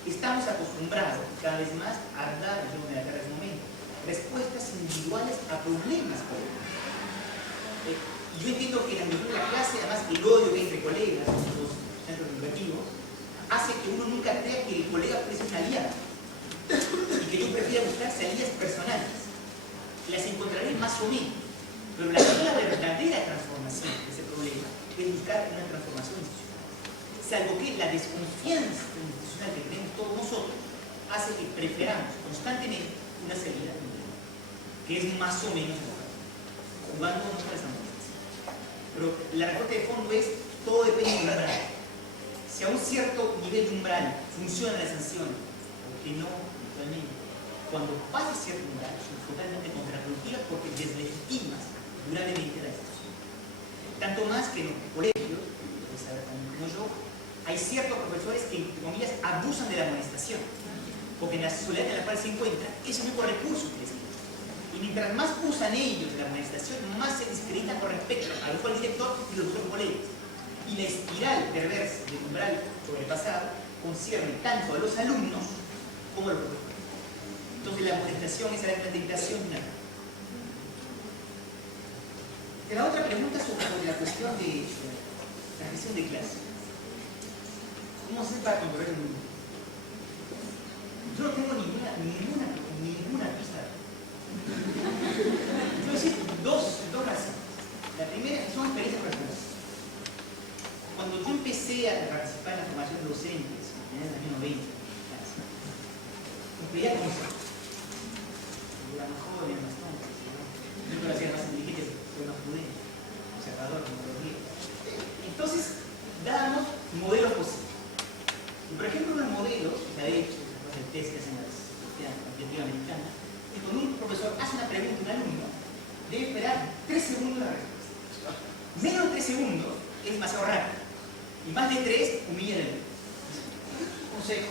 Estamos acostumbrados cada vez más a dar, yo me la cara en ese momento, respuestas individuales a problemas colectivos. Yo entiendo que en la clase, además, el odio que hay entre colegas, los centros educativos, hace que uno nunca crea que el colega puede ser un aliado y que yo prefiera buscar salidas personales. Las encontraré más o menos, pero la verdadera transformación de ese problema es buscar una transformación institucional. Salvo que la desconfianza institucional que tenemos todos nosotros hace que preferamos constantemente una salida que es más o menos jugando nuestras amenazas. Pero la respuesta de fondo es: todo depende de un umbral. Si a un cierto nivel de umbral funciona la sanción, o que no, actualmente, cuando pasa cierto umbral, son totalmente contraproductivas porque deslegitimas durablemente la institución. Tanto más que en los colegios, ustedes saben también como yo, hay ciertos profesores que, entre comillas, abusan de la amonestación, porque en la sociedad en la cual se encuentran, es el único recurso que les queda. Y mientras más usan ellos de la amonestación, más se discreditan con respecto al cual director y los otros colegas. Y la espiral perversa del umbral sobrepasado concierne tanto a los alumnos como a los profesores. Entonces la amonestación es la tentación de una. La otra pregunta sobre la cuestión de la gestión de clase. ¿Cómo hacer para controlar el mundo? Yo no tengo ninguna pista. Yo voy a decir dos razones. La primera son experiencias personales. Cuando yo empecé a participar en la formación de docentes, en el año 90, me pedía consejos. Yo era más joven, más tonto. Yo lo hacía más inteligente, pero más prudente, observador, metodología. Entonces, dábamos modelos posibles. Y por ejemplo, unos modelos, que se ha hecho, el test que hacen las universidades americanas, que cuando un profesor hace una pregunta a un alumno, debe esperar 3 segundos la respuesta. Menos de 3 segundos es demasiado rápido. Y más de 3 humilla el alumno. Consejo.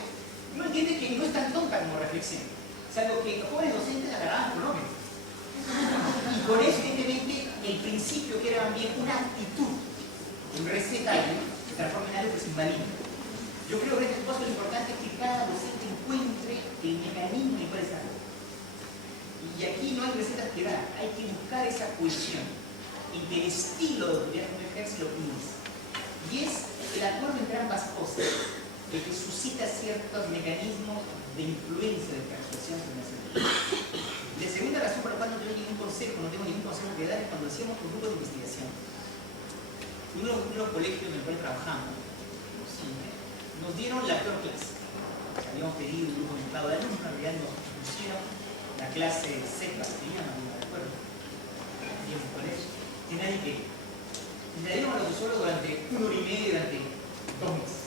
Uno entiende que no es tan tonta como reflexión, salvo que los jóvenes docentes agarraban cronómetros. Y por eso, evidentemente, el principio que era bien una actitud, un recetario, se transforma en algo que se invalida. Yo creo que en este caso lo importante es que cada docente encuentre el mecanismo en el cual está. Y aquí no hay recetas que dar, hay que buscar esa cohesión entre el estilo de autoridad que uno ejerce y lo que uno es. Y es el acuerdo entre ambas cosas, el que suscita ciertos mecanismos de influencia, de persuasión sobre la sociedad. La segunda razón por la cual no tengo ningún consejo que dar es cuando decíamos los grupos de investigación. Uno de los colegios en el cual trabajamos, nos dieron la peor clase. Habíamos pedido un grupo limitado de alumnos, en realidad nos pusieron la clase seca, teníamos, no me acuerdo, teníamos con eso, que nadie quería. Y la dieron a los usuarios durante 1 hora y media, durante 2 meses.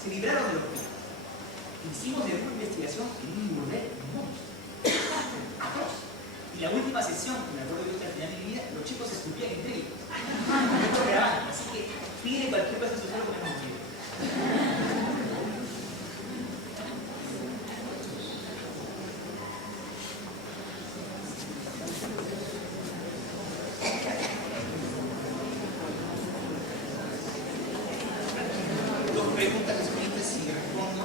Se libraron de los temas. Hicimos el grupo de investigación en un burdel, en monstruo. Atroz. Y la última sesión, que me acuerdo que al final de mi vida, los chicos se escupían entre ellos. Así que pide cualquier cosa a su suelo que me motive. Dos preguntas escritas y respondo.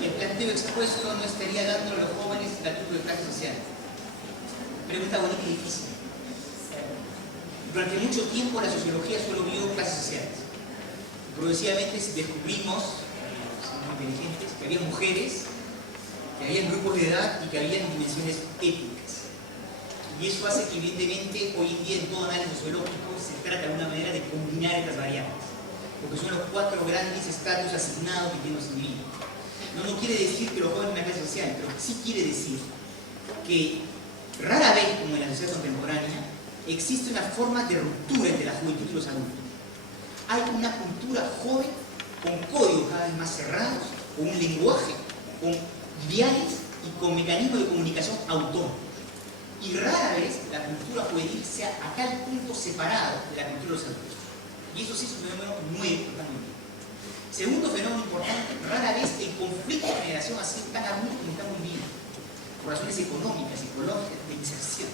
El planteo expuesto no estaría dando a los jóvenes estatuto de clase social. Pregunta bonita y difícil. Durante mucho tiempo la sociología solo vio clases sociales. Progresivamente descubrimos, somos inteligentes, que había mujeres, que había grupos de edad y que había dimensiones étnicas. Y eso hace que evidentemente hoy en día en todo análisis sociológico se trata de una manera de combinar estas variables, porque son los 4 grandes estatus asignados que tienen los individuos. No quiere decir que los jóvenes en la clase social, pero sí quiere decir que rara vez, como en la sociedad contemporánea, existe una forma de ruptura entre la juventud y los adultos. Hay una cultura joven con códigos cada vez más cerrados, con un lenguaje, con ideales y con mecanismos de comunicación autónomos. Y rara vez la cultura juvenil sea a tal punto separado de la cultura de los adultos. Y eso sí es un fenómeno nuevo totalmente. Segundo fenómeno importante, rara vez el conflicto de generación así tan agudo como está muy bien, por razones económicas, psicológicas, de inserción.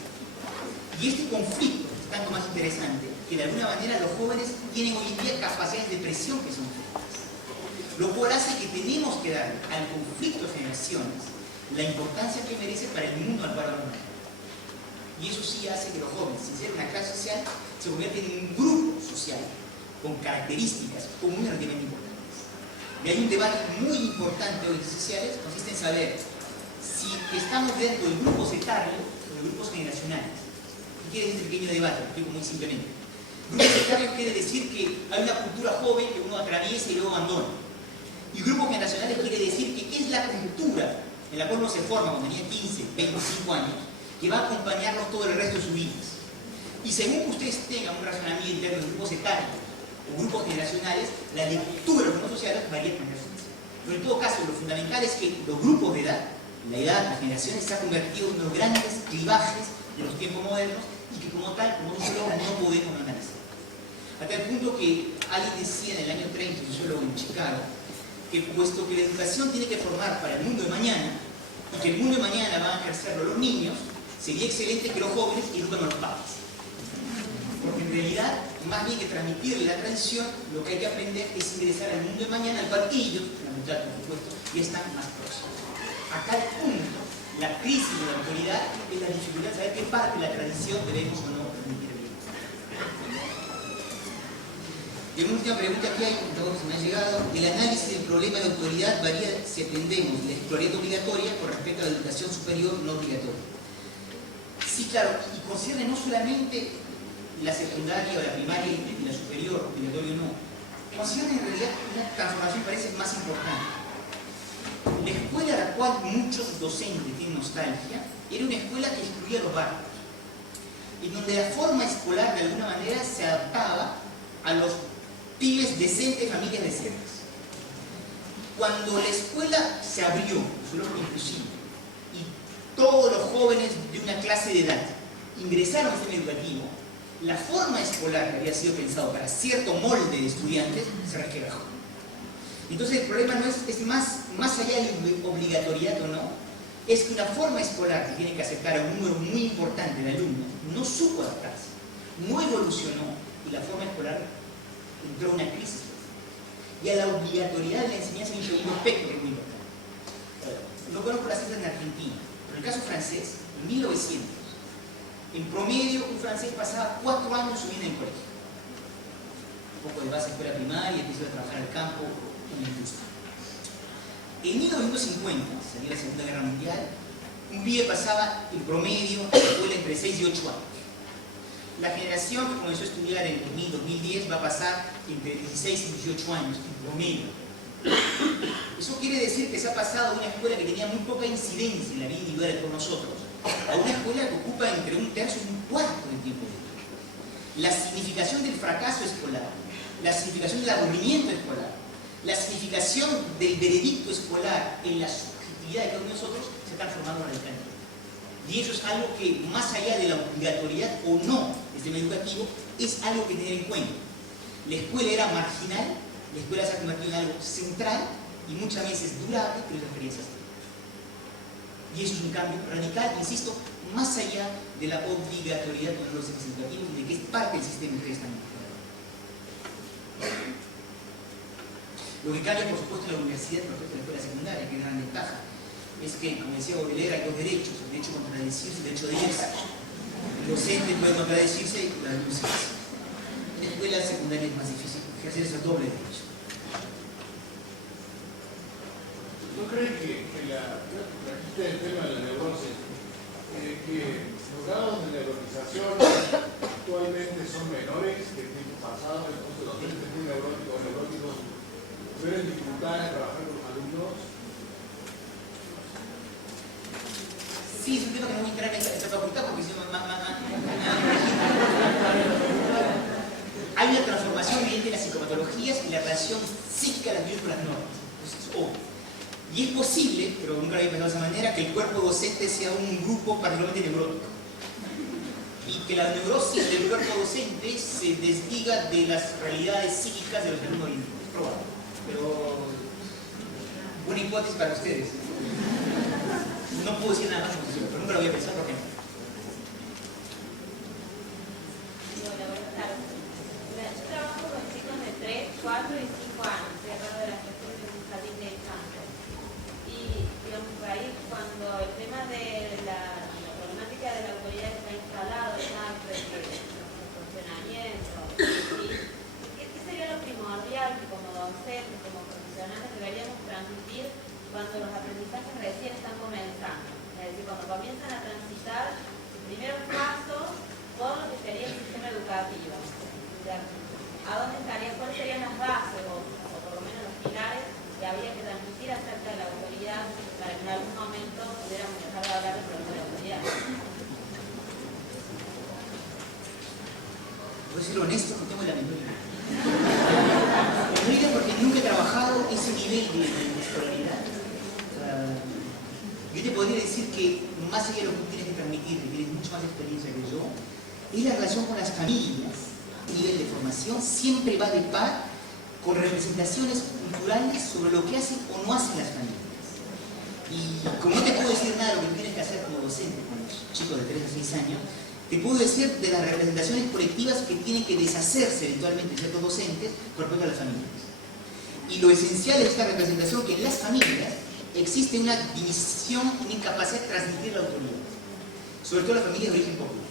Y este conflicto es tanto más interesante que de alguna manera los jóvenes tienen hoy en día capacidades de presión que son fuertes. Lo cual hace que tenemos que dar al conflicto de generaciones la importancia que merece para el mundo al cual vamos. Y eso sí hace que los jóvenes, sin ser una clase social, se convierten en un grupo social con características comunes relativamente importantes. Y hay un debate muy importante hoy en redes sociales, consiste en saber si estamos dentro de grupos etarios o de grupos generacionales. ¿Qué quiere decir este pequeño debate? Lo explico muy simplemente. Grupos etarios quiere decir que hay una cultura joven que uno atraviesa y luego abandona. Y grupos generacionales quiere decir que es la cultura en la cual uno se forma cuando tenía 15, 25 años, que va a acompañarnos todo el resto de sus vidas. Y según que ustedes tengan un razonamiento interno de grupos etarios o grupos generacionales, la lectura de los grupos sociales varía con la ciencia. Pero en todo caso, lo fundamental es que los grupos de edad, la edad, las generaciones, se han convertido en los grandes clivajes de los tiempos modernos y que como tal, como sociólogo, no podemos analizar. A tal punto que alguien decía en el año 30, un sociólogo en Chicago, que puesto que la educación tiene que formar para el mundo de mañana y que el mundo de mañana van a ejercerlo los niños, sería excelente que los jóvenes eduquen a los padres. Porque en realidad, más bien que transmitirle la tradición, lo que hay que aprender es ingresar al mundo de mañana, al cual ellos, fundamental por supuesto, ya están más próximos. A tal punto, la crisis de la autoridad es la dificultad de saber qué parte de la tradición debemos o no permitir bien. Y una última pregunta que hay, dos me ha llegado. El análisis del problema de autoridad varía si atendemos la escolaridad obligatoria con respecto a la educación superior no obligatoria. Sí, claro, y concierne no solamente la secundaria o la primaria y la superior, obligatorio o no. Concierne en realidad una transformación que parece más importante. La escuela a la cual muchos docentes tienen nostalgia era una escuela que excluía a los barrios, en donde la forma escolar de alguna manera se adaptaba a los pibes decentes, familias decentes. Cuando la escuela se abrió, solo inclusive, y todos los jóvenes de una clase de edad ingresaron al sistema educativo, la forma escolar que había sido pensado para cierto molde de estudiantes se resquebrajó. Entonces el problema no es más allá de la obligatoriedad o no, es que una forma escolar que tiene que aceptar a un número muy importante de alumnos no supo adaptarse, no evolucionó y la forma escolar entró una crisis. Y a la obligatoriedad de la enseñanza hay un aspecto que es muy importante. No conozco las cifras en Argentina, pero en el caso francés, en 1900, en promedio un francés pasaba 4 años su vida en el colegio. Un poco de base escuela primaria, empezó a trabajar al campo, en la industria. En 1950, salió la Segunda Guerra Mundial, un pibe pasaba en promedio a la escuela entre 6 y 8 años. La generación que comenzó a estudiar en 2000-2010 va a pasar entre 16 y 18 años en promedio. Eso quiere decir que se ha pasado de una escuela que tenía muy poca incidencia en la vida individual de todos nosotros a una escuela que ocupa entre 1/3 y 1/4 del tiempo de vida. La significación del fracaso escolar, la significación del aburrimiento escolar, la significación del veredicto escolar en la subjetividad de cada uno de nosotros se está transformando radicalmente. Y eso es algo que, más allá de la obligatoriedad o no del sistema educativo, es algo que tener en cuenta. La escuela era marginal, la escuela se ha convertido en algo central y muchas veces durable, pero es la experiencia. Y eso es un cambio radical, insisto, más allá de la obligatoriedad de los sistemas educativos y de que es parte del sistema que ustedes están integrando. Lo que cambia, por supuesto, en la universidad respecto a la escuela secundaria, que es gran ventaja, es que, como decía Baudelaire, hay 2 derechos: el derecho a contradecirse y el derecho de irse. El docente puede contradecirse y la denunciarse. En la escuela secundaria es más difícil ejercer ese doble derecho. ¿No creen que el tema de la neurosis, que los grados de neuronización actualmente son menores que en tiempos pasados, entonces los docentes muy neuróticos o neuróticos tuvieron dificultades en trabajar con los alumnos? Sí, es un tema que no voy a entrar en esta facultad porque si no hay una transformación evidente en las psicopatologías y la relación psíquica de las vidas con las normas. Eso es obvio. Y es posible, pero nunca lo había pensado de esa manera, que el cuerpo docente sea un grupo particularmente neurótico. Y que la neurosis del cuerpo docente se desdiga de las realidades psíquicas de los alumnos íntimos. Es probable. Pero buena hipótesis para ustedes. No puedo decir nada más, pero nunca lo había pensado, por ejemplo. Hola, buenas tardes. Yo trabajo con chicos de 3, 4 y 5 años. Estoy a cargo de la gestión de un jardín de infantes. Y, digamos, por ahí, cuando el tema de la problemática de la autoridad está instalado, está el funcionamiento, ¿qué sería lo primordial que como docentes, como profesionales deberíamos transmitir cuando los aprendizajes recién están comenzando? Es decir, cuando comienzan a transitar sus primeros pasos por lo que sería el sistema educativo. O sea, ¿a dónde estarían? ¿Cuáles serían las bases o por lo menos los pilares que habría que transmitir acerca de la autoridad para que en algún momento pudiéramos dejar de hablar de problema de autoridad? Voy a ser honesto, no tengo la menor idea. No idea porque nunca he trabajado ese nivel de escolaridad. Yo te podría decir que, más allá de lo que tú tienes que transmitir, que tienes mucha más experiencia que yo, es la relación con las familias. El nivel de formación siempre va de par con representaciones culturales sobre lo que hacen o no hacen las familias. Y como no te puedo decir nada de lo que tienes que hacer como docente con los chicos de 3 a 6 años, te puedo decir de las representaciones colectivas que tienen que deshacerse eventualmente ciertos docentes con respecto a las familias. Y lo esencial de esta representación que en las familias existe una división, una incapacidad de transmitir la autoridad, sobre todo las familias de origen popular,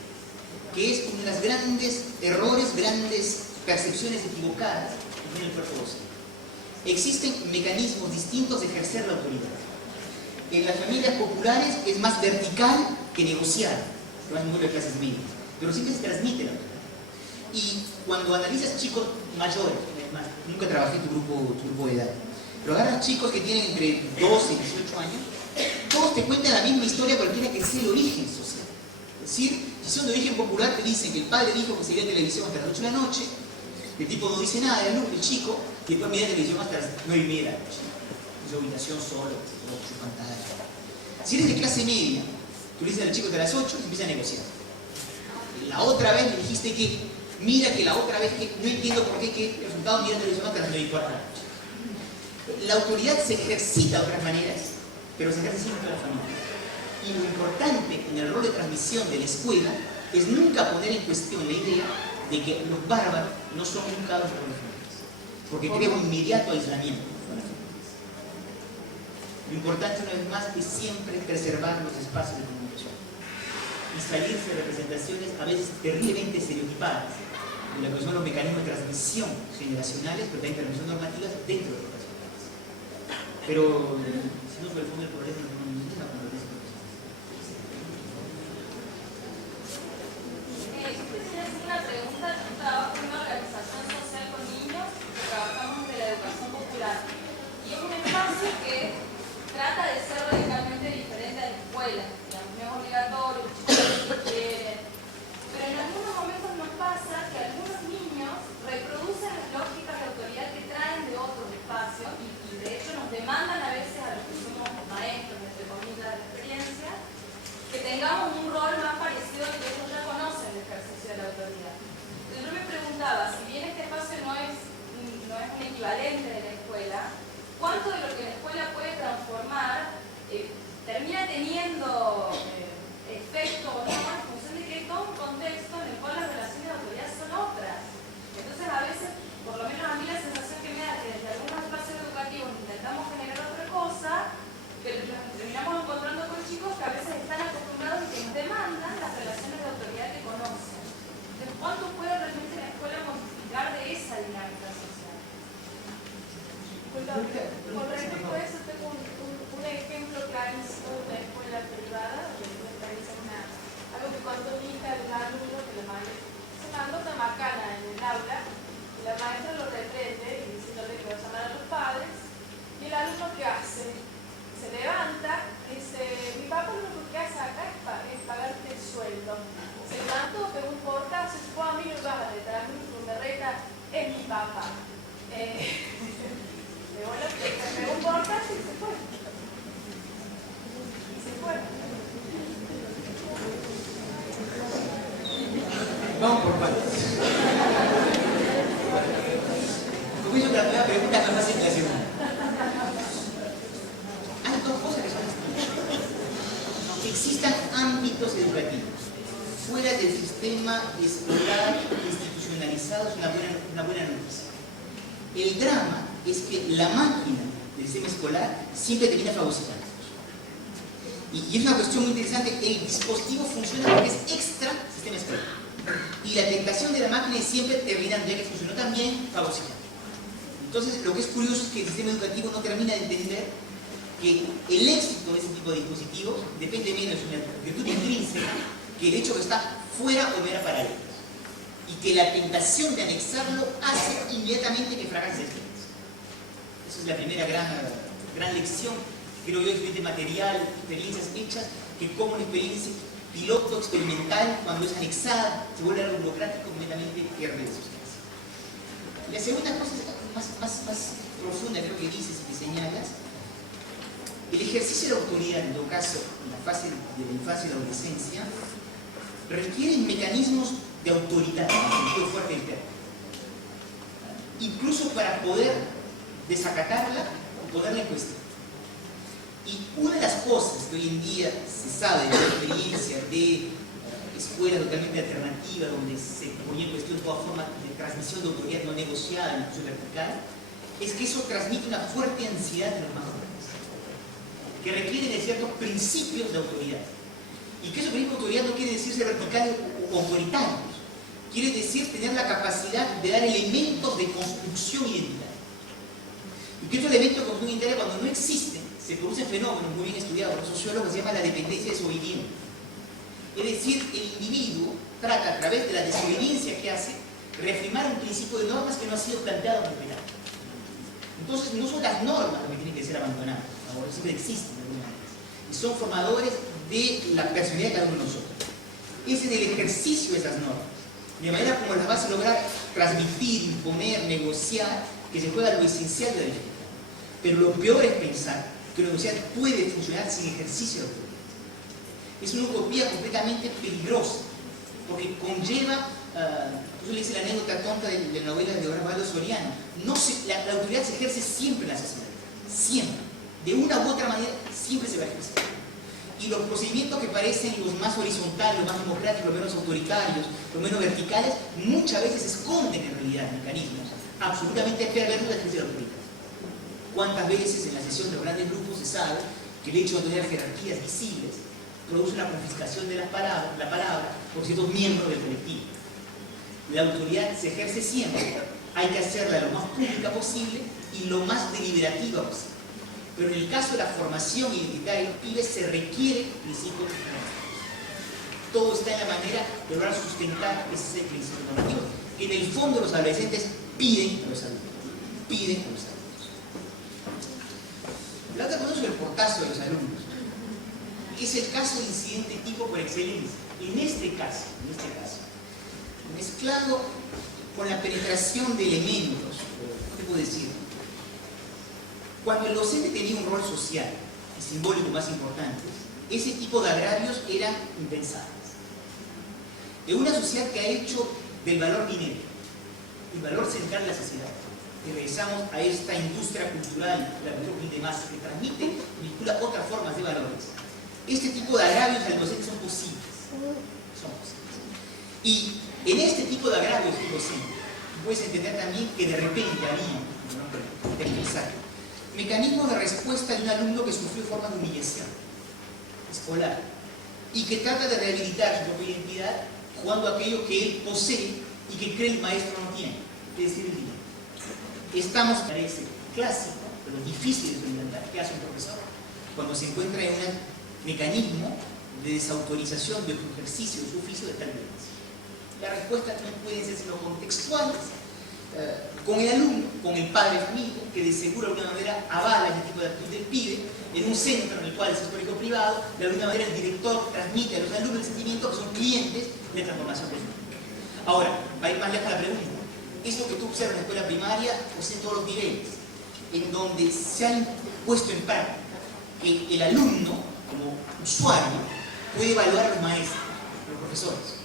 que es uno de los grandes errores, grandes percepciones equivocadas que tiene el cuerpo docente. Existen mecanismos distintos de ejercer la autoridad. En las familias populares es más vertical que negociar, que van muy de clases medias, pero siempre se transmite la autoridad. Y cuando analizas chicos mayores, además, nunca trabajé en tu grupo de edad, pero agarras chicos que tienen entre 12 y 18 años, todos te cuentan la misma historia cualquiera que sea el origen social. Es decir, si son de origen popular, te dicen que el padre dijo que se iría a televisión hasta las 8 de la noche, el tipo no dice nada, el chico, y después mira televisión hasta las 9:30 de la noche. En su habitación solo, con su pantalla. Si eres de clase media, tú le dices al chico que a las 8 se empieza a negociar. La otra vez me dijiste que, mira que la otra vez que no entiendo por qué, que el resultado mira televisión hasta las 9:15 de la noche. La autoridad se ejercita de otras maneras, pero se ejerce siempre en la familia. Y lo importante en el rol de transmisión de la escuela es nunca poner en cuestión la idea de que los bárbaros no son educados por la familia. porque crea un inmediato aislamiento. Lo importante, una vez más, es siempre preservar los espacios de comunicación y salirse de representaciones a veces terriblemente estereotipadas de lo que son los mecanismos de transmisión generacionales, pero también transmisión normativas dentro de los profesionales. Pero, si no, sobre el fondo del problema no tenemos ninguna competencia profesional. Yo quería hacer una pregunta. Yo trabajo en una organización social con niños que trabajamos de la educación popular. Y es un espacio que trata de ser radicalmente diferente a la escuela. Digamos, no es obligatorio, los chicos no quieren. Pero en algunos momentos nos pasa que algunos niños reproducen las lógicas de autoridad que traen de otros espacios y de hecho nos demandan a veces a los que somos maestros, entre comillas, de la experiencia, que tengamos un rol más parecido al que ellos ya conocen el ejercicio de la autoridad. Entonces yo me preguntaba, si bien este espacio no es un equivalente de la escuela, ¿cuánto de lo que la escuela puede transformar termina teniendo efecto o no en función de que hay todo un contexto en el cual las relaciones de autoridad son otras? Entonces a veces, por lo menos a mí la sensación que me da que desde algunos espacios educativos intentamos generar otra cosa, pero nos terminamos encontrando con chicos que a veces están acostumbrados y que nos demandan las relaciones de autoridad que conocen. Entonces, ¿cuánto puede realmente la escuela modificar de esa dinámica social? Con respecto a eso, tengo un ejemplo clarísimo de una escuela privada, algo que contó mi hija de un alumno que se mandó una macana en el aula y la maestra lo reprende y diciéndole que va a llamar a los padres. Y el alumno, ¿qué hace? Se levanta y dice: mi papá lo único que hace acá es pagarte el sueldo. Se levantó, pegó un portazo y dijo: a mí no me vas a retar, a mí me reta es mi papá. Pegó un portazo y se fue. Vamos por partes. Como hizo que la primera pregunta es más fácil que la segunda. Hay dos cosas que son distintas. Que existan ámbitos educativos fuera del sistema escolar institucionalizado es una buena noticia. El drama es que la máquina del sistema escolar siempre termina fagocitando. Y es una cuestión muy interesante. El dispositivo funciona porque es extra sistema escolar. Y la tentación de la máquina es siempre terminar, ya que funcionó también, fagocitando. Entonces, lo que es curioso es que el sistema educativo no termina de entender que el éxito de ese tipo de dispositivos depende menos de una virtud intrínseca que el hecho de que está fuera o mera paralela. Y que la tentación de anexarlo hace inmediatamente que fracase el experiencia. Esa es la primera gran lección, creo yo, experiencia material, experiencias hechas, que como una experiencia piloto experimental, cuando es anexada, se vuelve algo burocrático, completamente pierde de sustancia. La segunda cosa es más profunda, creo que dices y que señalas. El ejercicio de la autoridad, en todo caso, en la fase de la infancia y la adolescencia, requiere mecanismos de autoridad, en el sentido fuerte del término. Incluso para poder desacatarla o ponerla en cuestión. Y una de las cosas que hoy en día se sabe de la experiencia de escuelas totalmente alternativas, donde se ponía en cuestión toda forma de transmisión de autoridad no negociada en la función vertical, es que eso transmite una fuerte ansiedad de los más jóvenes, que requiere de ciertos principios de autoridad. Y que esos principios de autoridad no quiere decir ser verticales o autoritarios, quiere decir tener la capacidad de dar elementos de construcción identitaria. Y que estos elementos de construcción identitaria, cuando no existen, se producen fenómenos muy bien estudiados por los sociólogos que se llama la dependencia desobediente. Es decir, el individuo trata a través de la desobediencia que hace reafirmar un principio de normas que no ha sido planteado en el verano. Entonces no son las normas las que tienen que ser abandonadas, ahora siempre existen de alguna manera, y son formadores de la personalidad de cada uno de nosotros. Es en el ejercicio de esas normas, de manera como las vas a lograr transmitir, imponer, negociar, que se juega lo esencial de la libertad. Pero lo peor es pensar que la universidad puede funcionar sin ejercicio de autoridad. Es una utopía completamente peligrosa, porque conlleva, yo le hice la anécdota tonta de la novela de Osvaldo Soriano, la autoridad se ejerce siempre en la sociedad, siempre, de una u otra manera, siempre se va a ejercer. Y los procedimientos que parecen los más horizontales, los más democráticos, los menos autoritarios, los menos verticales, muchas veces esconden en realidad mecanismos absolutamente perverso de la autoridad. ¿Cuántas veces en la sesión de los grandes grupos se sabe que el hecho de tener jerarquías visibles produce una confiscación de la palabra por ciertos miembros del colectivo? La autoridad se ejerce siempre, hay que hacerla lo más pública posible y lo más deliberativa posible. Pero en el caso de la formación identitaria de los pibes se requiere principios normativo. Todo está en la manera de lograr sustentar ese principio normativo, que en el fondo los adolescentes piden a los adultos. Piden a los adultos. La otra cosa es el portazo de los alumnos. Es el caso de incidente tipo por excelencia. En este caso, mezclado con la penetración de elementos, ¿qué puedo decir? Cuando el docente tenía un rol social y simbólico más importante, ese tipo de agravios eran impensables. En una sociedad que ha hecho del valor dinero el valor central de la sociedad, y regresamos a esta industria cultural, la cultura y demás, que transmite y vincula otras formas de valores, este tipo de agravios al docente son posibles. Y en este tipo de agravios del docente, puedes entender también que de repente había, mecanismos de respuesta de un alumno que sufrió formas de humillación escolar y que trata de rehabilitar su propia identidad jugando aquello que él posee y que cree el maestro no tiene, es decir, el dinero. Estamos, parece clásico, pero difícil de implementar. ¿Qué hace un profesor cuando se encuentra en un mecanismo de desautorización de su ejercicio, de su oficio de tal violencia? Las respuestas no pueden ser sino contextuales, con el alumno, con el padre de familia, que de seguro de alguna manera avala este tipo de actitud del pibe, en un centro en el cual es un colegio privado, de alguna manera el director transmite a los alumnos el sentimiento que son clientes de transformación política. Ahora, va a ir más lejos la pregunta. Es lo que tú observas en la escuela primaria, pues en todos los niveles, en donde se han puesto en práctica que el alumno, como usuario, puede evaluar a los maestros, a los profesores.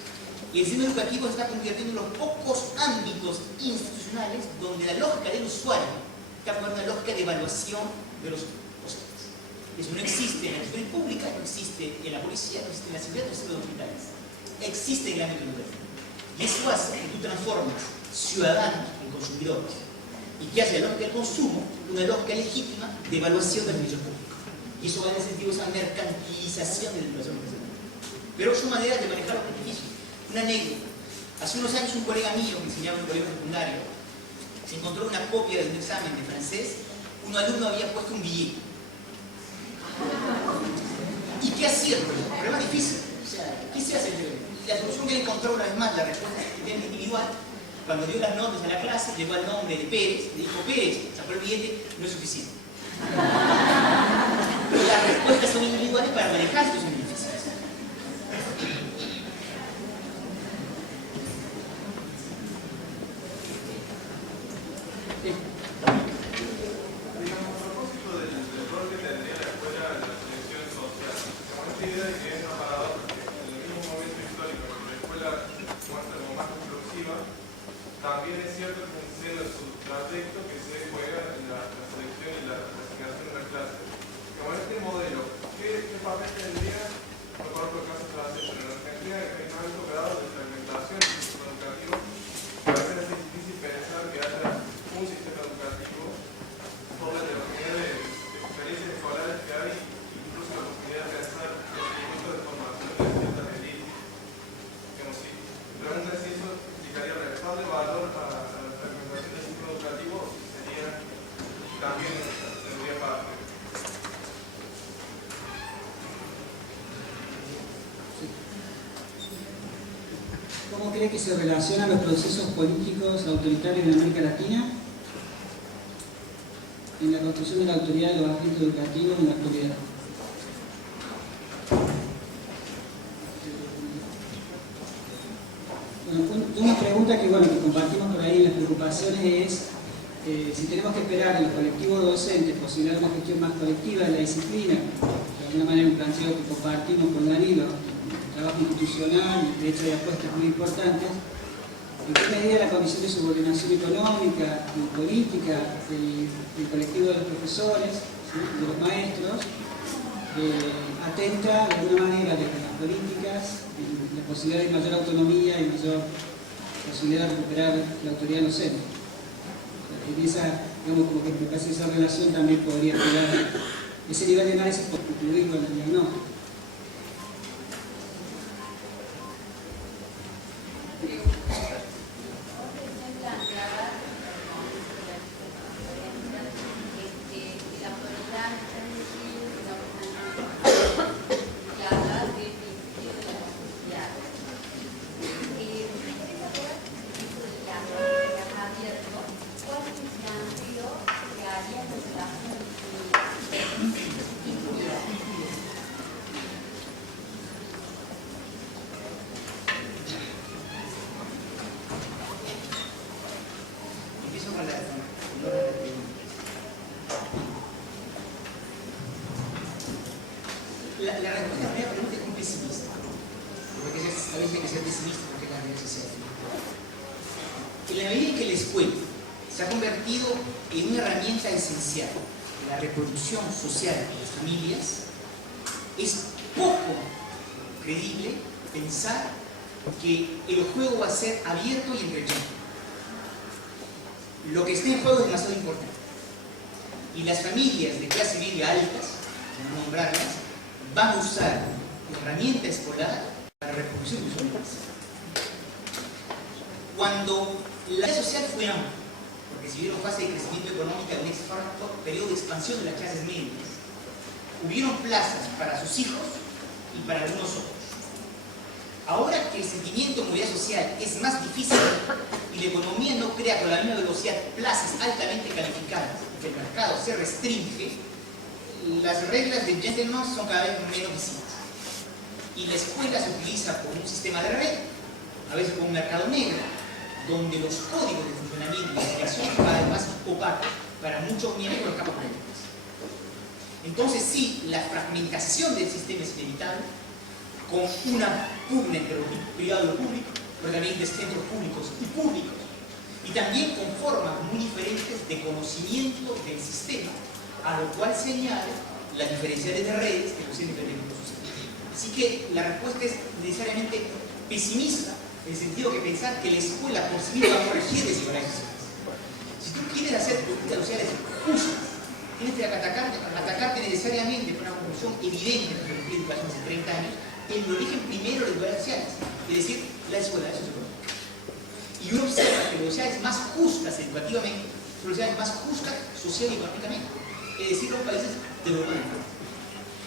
Y el sistema educativo se está convirtiendo en los pocos ámbitos institucionales donde la lógica del usuario está formando una lógica de evaluación de los docentes. Eso no existe en la escuela pública, no existe en la policía, no existe en la seguridad, no existe en los hospitales. Existe en el ámbito educativo. Y eso hace que tú transformes ciudadanos en consumidores. ¿Y qué hace la lógica del consumo? Una lógica legítima de evaluación del servicio público. Y eso va en el sentido de esa mercantilización de la educación profesional. Pero son maneras de manejar los beneficios. Una anécdota. Hace unos años un colega mío que enseñaba en un colegio secundario se encontró una copia de un examen de francés. Un alumno había puesto un billete. ¿Y qué hacía? Un problema difícil. O sea, ¿qué se hace? La solución que él encontró una vez más, la respuesta individual, cuando dio las notas a la clase, llegó al nombre de Pérez, le dijo: Pérez, sacó el billete, no es suficiente. Pero las respuestas son individuales para manejar estos beneficios. También es cierto que en su trayecto que se juega en la selección y la asignación de la clase. Como en este modelo, ¿qué papel tendría? No conozco el caso francés, pero en Argentina hay un alto grado de fragmentación del sistema educativo. A veces es difícil pensar que haya un sistema educativo por la heterogeneidad de experiencias escolares que hay, incluso la posibilidad de pensar el procedimiento de formación de ciertas élites. Mi pregunta es si eso implicaría restarle valor a la fragmentación del sistema educativo o si sería también tendría parte. ¿Cómo cree que se relacionan los procesos políticos autoritarios en América Latina en la construcción de la autoridad de los agentes educativos en la actualidad? Bueno, una pregunta que compartimos por ahí, las preocupaciones es si tenemos que esperar en los colectivos docentes posibilitar una gestión más colectiva de la disciplina, de alguna manera un planteo que compartimos con Danilo, trabajo institucional y de hecho hay apuestas muy importantes. ¿En qué medida la condición de subordinación económica y política del colectivo de los profesores, ¿sí?, de los maestros, atenta de alguna manera desde las políticas, la posibilidad de mayor autonomía y mayor posibilidad de recuperar la autoridad docente? Y esa, digamos, como que me parece que esa relación también podría ayudar, ese nivel de análisis por incluirlo en el diagnóstico. La respuesta a la primera pregunta es muy pesimista, porque a veces hay que ser pesimista porque la realidad social. En la medida en que la escuela se ha convertido en una herramienta esencial de la reproducción social de las familias, es poco creíble pensar que el juego va a ser abierto y entretenimiento. Lo que está en juego es demasiado importante. Y las familias de clase media altas, por no nombrarlas, van a usar la herramienta escolar para la reproducción de sus vidas. Cuando la vida social fue amplia, porque si vieron fase de crecimiento económico en un periodo de expansión de las clases medias, hubieron plazas para sus hijos y para algunos otros. Ahora que el sentimiento de movilidad social es más difícil y la economía no crea con la misma velocidad plazas altamente calificadas, que el mercado se restringe, las reglas del gentleman son cada vez menos visibles. Y la escuela se utiliza como un sistema de red, a veces como un mercado negro, donde los códigos de funcionamiento y de creación son cada vez más opacos para muchos miembros de los campos políticos. Entonces sí, la fragmentación del sistema es inevitable, con una pugna entre lo privado y lo público, pero también de centros públicos y públicos, y también con formas muy diferentes de conocimiento del sistema, a lo cual se añade las diferenciales de redes que poseen diferentes grupos sociales. Así que la respuesta es necesariamente pesimista, en el sentido que pensar que la escuela por sí misma va a corregir desigualdades sociales. Si tú quieres hacer políticas sociales justas, tienes que atacarte necesariamente con una conclusión evidente de lo que educación hace 30 años, el origen primero de las desigualdades sociales, es decir, la desigualdad socioeconómica. Y uno observa que las sociedades más justas educativamente son las sociedades más justas social y económicamente, es decir, los países de Europa del Norte,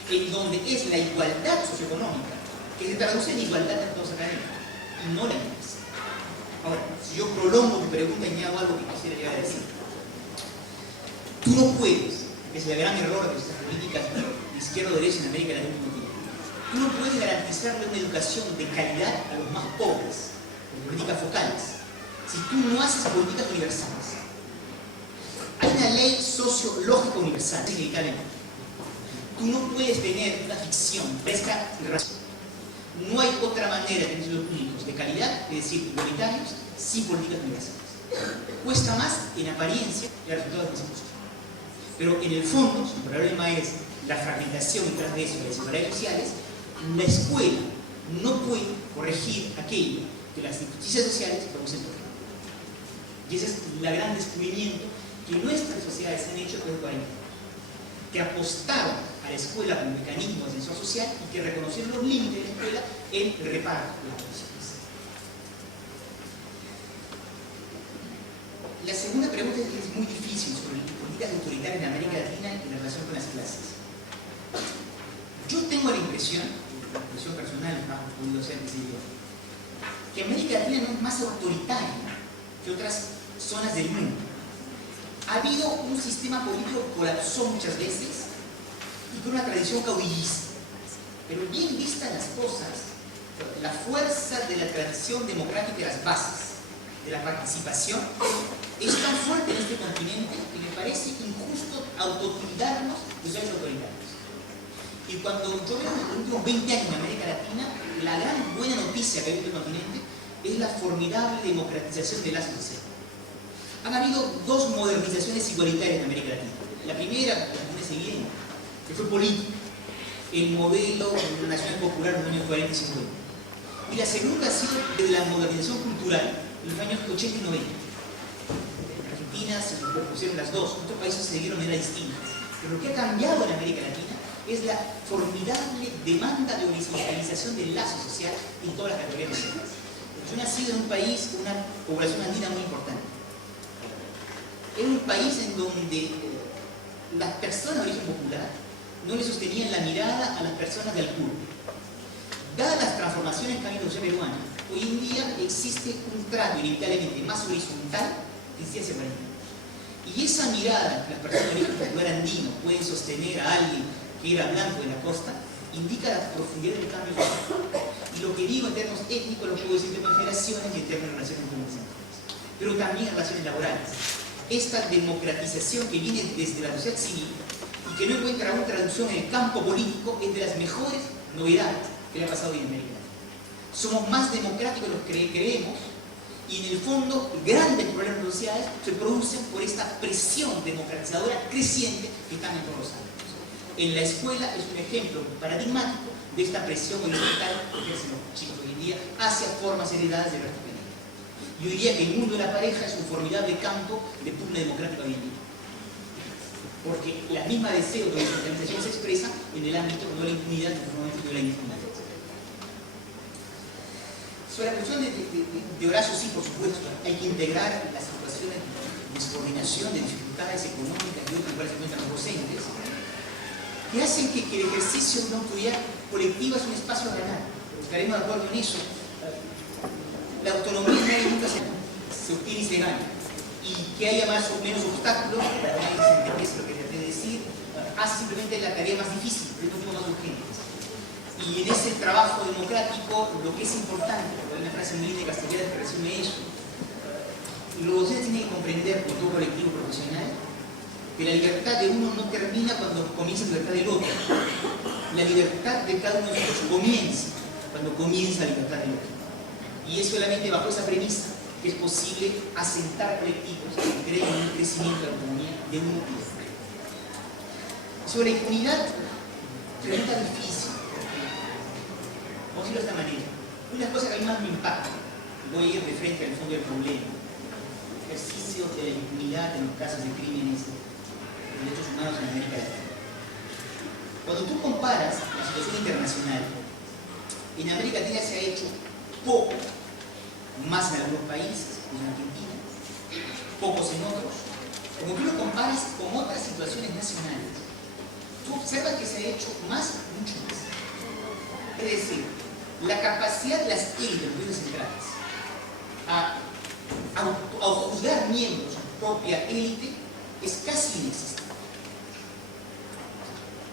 en donde es la igualdad socioeconómica que se traduce en igualdad de todos académicos, y no la inversa. Ahora, si yo prolongo tu pregunta y añado algo que quisiera llegar a decir, tú no puedes, que es el gran error de estas políticas de izquierda o derecha en América Latina, tú no puedes garantizarle una educación de calidad a los más pobres, con políticas focales, si tú no haces políticas universales. Hay una ley sociológica universal, inevitablemente. Tú no puedes tener una ficción fresca y racional. No hay otra manera de tener servicios públicos de calidad, es decir, igualitarios, sin políticas universales. Cuesta más en apariencia y el resultado es más justo. Pero en el fondo, si el problema es la fragmentación y tras de eso las desigualdades sociales, la escuela no puede corregir aquello que las injusticias sociales producen por ejemplo. Y ese es el gran descubrimiento que nuestras sociedades han hecho desde 40 años, que apostaron a la escuela como mecanismo de ascensor social y que reconocieron los límites de la escuela en el reparto de las condiciones. La segunda pregunta es muy difícil sobre las políticas autoritarias en América Latina en relación con las clases. Yo tengo la impresión personal, más podido ser que América Latina no es más autoritaria que otras zonas del mundo. Ha habido un sistema político que colapsó muchas veces y con una tradición caudillista. Pero bien vistas las cosas, la fuerza de la tradición democrática de las bases, de la participación, es tan fuerte en este continente que me parece injusto autotildarnos de sociedades autoritarias. Y cuando yo veo los últimos 20 años en América Latina, la gran buena noticia que hay en el continente es la formidable democratización de la sociedad. Han habido dos modernizaciones igualitarias en América Latina. La primera, la Argentina es evidente, que fue política, el modelo nacional popular de los años 40 y 50. Y la segunda ha sido de la modernización cultural en los años 80 y 90. En Argentina se propusieron las dos, otros países se dieron de manera distinta. Pero lo que ha cambiado en América Latina es la formidable demanda de horizontalización del lazo social en todas las categorías sociales. Yo he nacido en un país con una población andina muy importante. Es un país en donde las personas de origen popular no le sostenían la mirada a las personas del CUR. Dadas las transformaciones que ha habido en la sociedad peruana, hoy en día existe un trato inevitablemente más horizontal que en ciencia política. Y esa mirada que las personas de origen popular andino pueden sostener a alguien que era blanco en la costa, indica la profundidad del cambio social. Y lo que digo en términos étnicos lo puedo decir en términos de generaciones y en términos de relaciones internacionales. Pero también en relaciones laborales. Esta democratización que viene desde la sociedad civil y que no encuentra aún traducción en el campo político es de las mejores novedades que le ha pasado hoy en América. Somos más democráticos de lo que creemos y en el fondo grandes problemas sociales se producen por esta presión democratizadora creciente que están en todos los ámbitos. En la escuela es un ejemplo paradigmático de esta presión horizontal que ejercen los chicos hoy en día hacia formas heredadas del resto del mundo. Yo diría que el mundo de la pareja es un formidable campo de pugna democrática hoy en día. Porque la misma deseo de horizontalización se expresa en el ámbito no de la impunidad, sino de la impunidad. Sobre la cuestión de Horacio, sí, por supuesto, hay que integrar las situaciones de descoordinación, de dificultades económicas y otras en las cuales se encuentran los docentes, que hacen que el ejercicio de una autoridad colectiva es un espacio a ganar. Estaremos de acuerdo en eso. La autonomía nadie nunca se obtiene y se gana. Y que haya más o menos obstáculos para que nadie se entienda lo que traté de decir, hace simplemente la tarea más difícil, pero no más urgente. Y en ese trabajo democrático, lo que es importante, porque hay una frase muy linda de Castellano que resume eso, los docentes tienen que comprender, como todo colectivo profesional, que la libertad de uno no termina cuando comienza la libertad del otro. La libertad de cada uno de nosotros comienza cuando comienza la libertad del otro. Y es solamente bajo esa premisa que es posible asentar colectivos que creen en un crecimiento de la autonomía de uno y de otro. Sobre la impunidad, pregunta difícil. Vamos a decirlo de esta manera. Una de las cosas que a mí más me impacta, voy a ir de frente al fondo del problema, el ejercicio de la impunidad en los casos de crímenes de derechos humanos en América Latina. Cuando tú comparas la situación internacional, en América Latina se ha hecho poco, más en algunos países, como en Argentina, pocos en otros. Como tú lo comparas con otras situaciones nacionales, tú observas que se ha hecho más, mucho más. Es decir, la capacidad de las élites, los gobiernos centrales, a juzgar miembros de su propia élite es casi inexistente.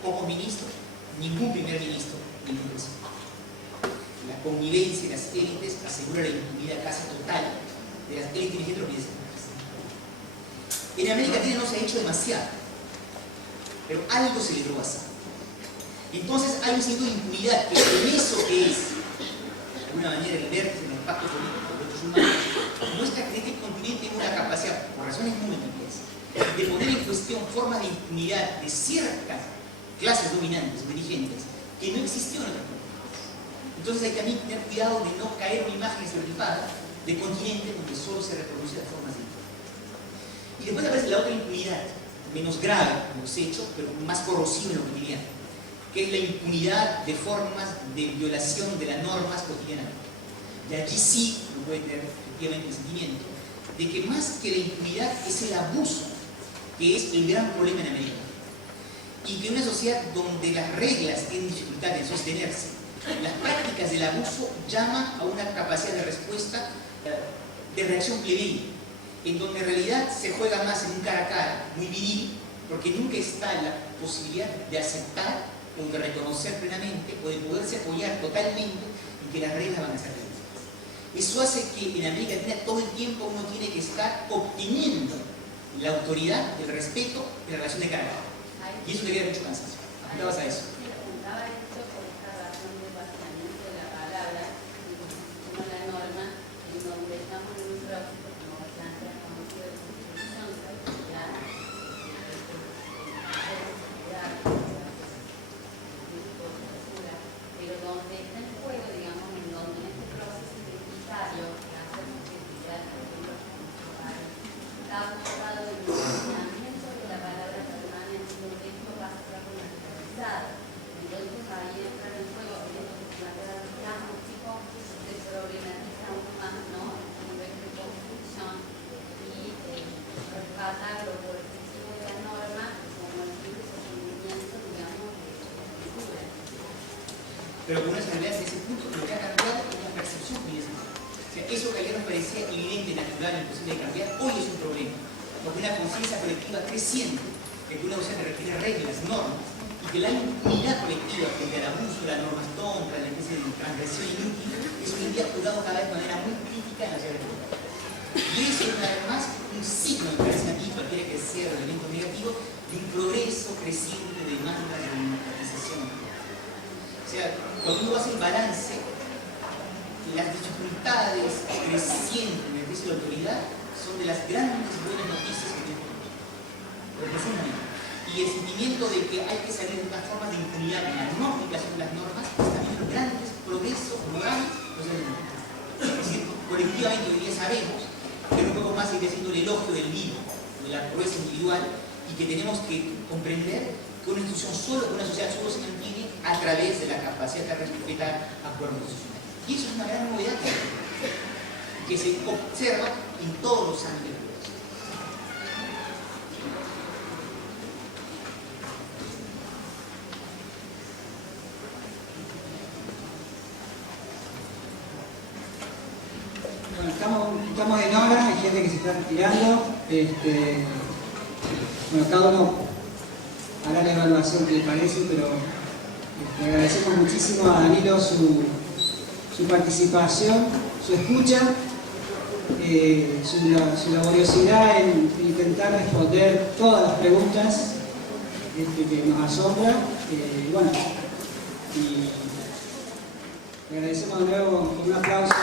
Pocos ministros, ningún primer ministro, ningún presidente. La convivencia de las élites asegura la impunidad casi total de las élites dirigentes de los bienes centrales. En América Latina no se ha hecho demasiado, pero algo se logró hacer. Entonces hay un sentido de impunidad que en eso que es, de alguna manera, el vértice en el pacto político de derechos humanos, muestra que este continente tiene una capacidad, por razones múltiples, de poner en cuestión formas de impunidad de ciertas clases dominantes, dirigentes, que no existió en otras culturas. Entonces hay también que tener cuidado de no caer en una imagen estereotipada de continentes donde solo se reproduce las formas de impunidad. Y después aparece la otra impunidad, menos grave en los hechos, pero más corrosiva en lo cotidiano, que es la impunidad de formas de violación de las normas cotidianamente. Y aquí sí uno puede tener efectivamente el sentimiento de que más que la impunidad es el abuso, que es el gran problema en América. Y que en una sociedad donde las reglas tienen dificultad en sostenerse, las prácticas del abuso llaman a una capacidad de respuesta de reacción plebeya, en donde en realidad se juega más en un cara a cara, muy viril, porque nunca está la posibilidad de aceptar o de reconocer plenamente o de poderse apoyar totalmente en que las reglas van a ser reglas. Eso hace que en América Latina todo el tiempo uno tiene que estar obteniendo la autoridad, el respeto y la relación de cara a cara. Y eso te queda mucho cansancio. Apuntabas a eso. Apuntaba esto por esta razón de vaciamiento de la palabra, como la norma, en donde estamos en un proceso, como plantea mucho de constitución, ya, pero donde está en juego, digamos, en donde en este proceso identitario que hacemos identidad, por ejemplo, en nuestro país, está buscado pero con una salvedad de ese punto, lo que ha cambiado es la percepción que es. O sea, eso que ayer nos parecía evidente, natural, imposible de cambiar, hoy es un problema. Porque una conciencia colectiva creciente, que una docente requiere reglas, normas, y que la impunidad colectiva frente al abuso de las normas tontas, la especie de transgresión inútil, es hoy en día juzgado cada vez de manera muy crítica en la ciudad de Cuba. Y eso es una vez más un signo, me parece a mí, cualquiera que sea el elemento negativo, de un progreso creciente de demandas de democratización. O sea, cuando uno hace el balance, las dificultades crecientes en el ejercicio de la autoridad son de las grandes buenas noticias que tenemos. Y el sentimiento de que hay que salir de una forma de impunidad en la no aplicación de las normas es también los grandes progresos morales de los seres humanos. Es decir, colectivamente hoy día sabemos que un poco más sigue siendo el elogio del libro, de la proeza individual, y que tenemos que comprender que una institución solo, una sociedad solo se mantiene a través de la capacidad de respetar acuerdos sociales. Y eso es una gran novedad que se observa en todos los ámbitos. Estamos en hora, hay gente que se está retirando. Bueno, cada uno hará la evaluación que le parece, pero agradecemos muchísimo a Danilo su participación, su escucha, su laboriosidad en intentar responder todas las preguntas que nos asombra. Bueno, y le agradecemos de nuevo con un aplauso.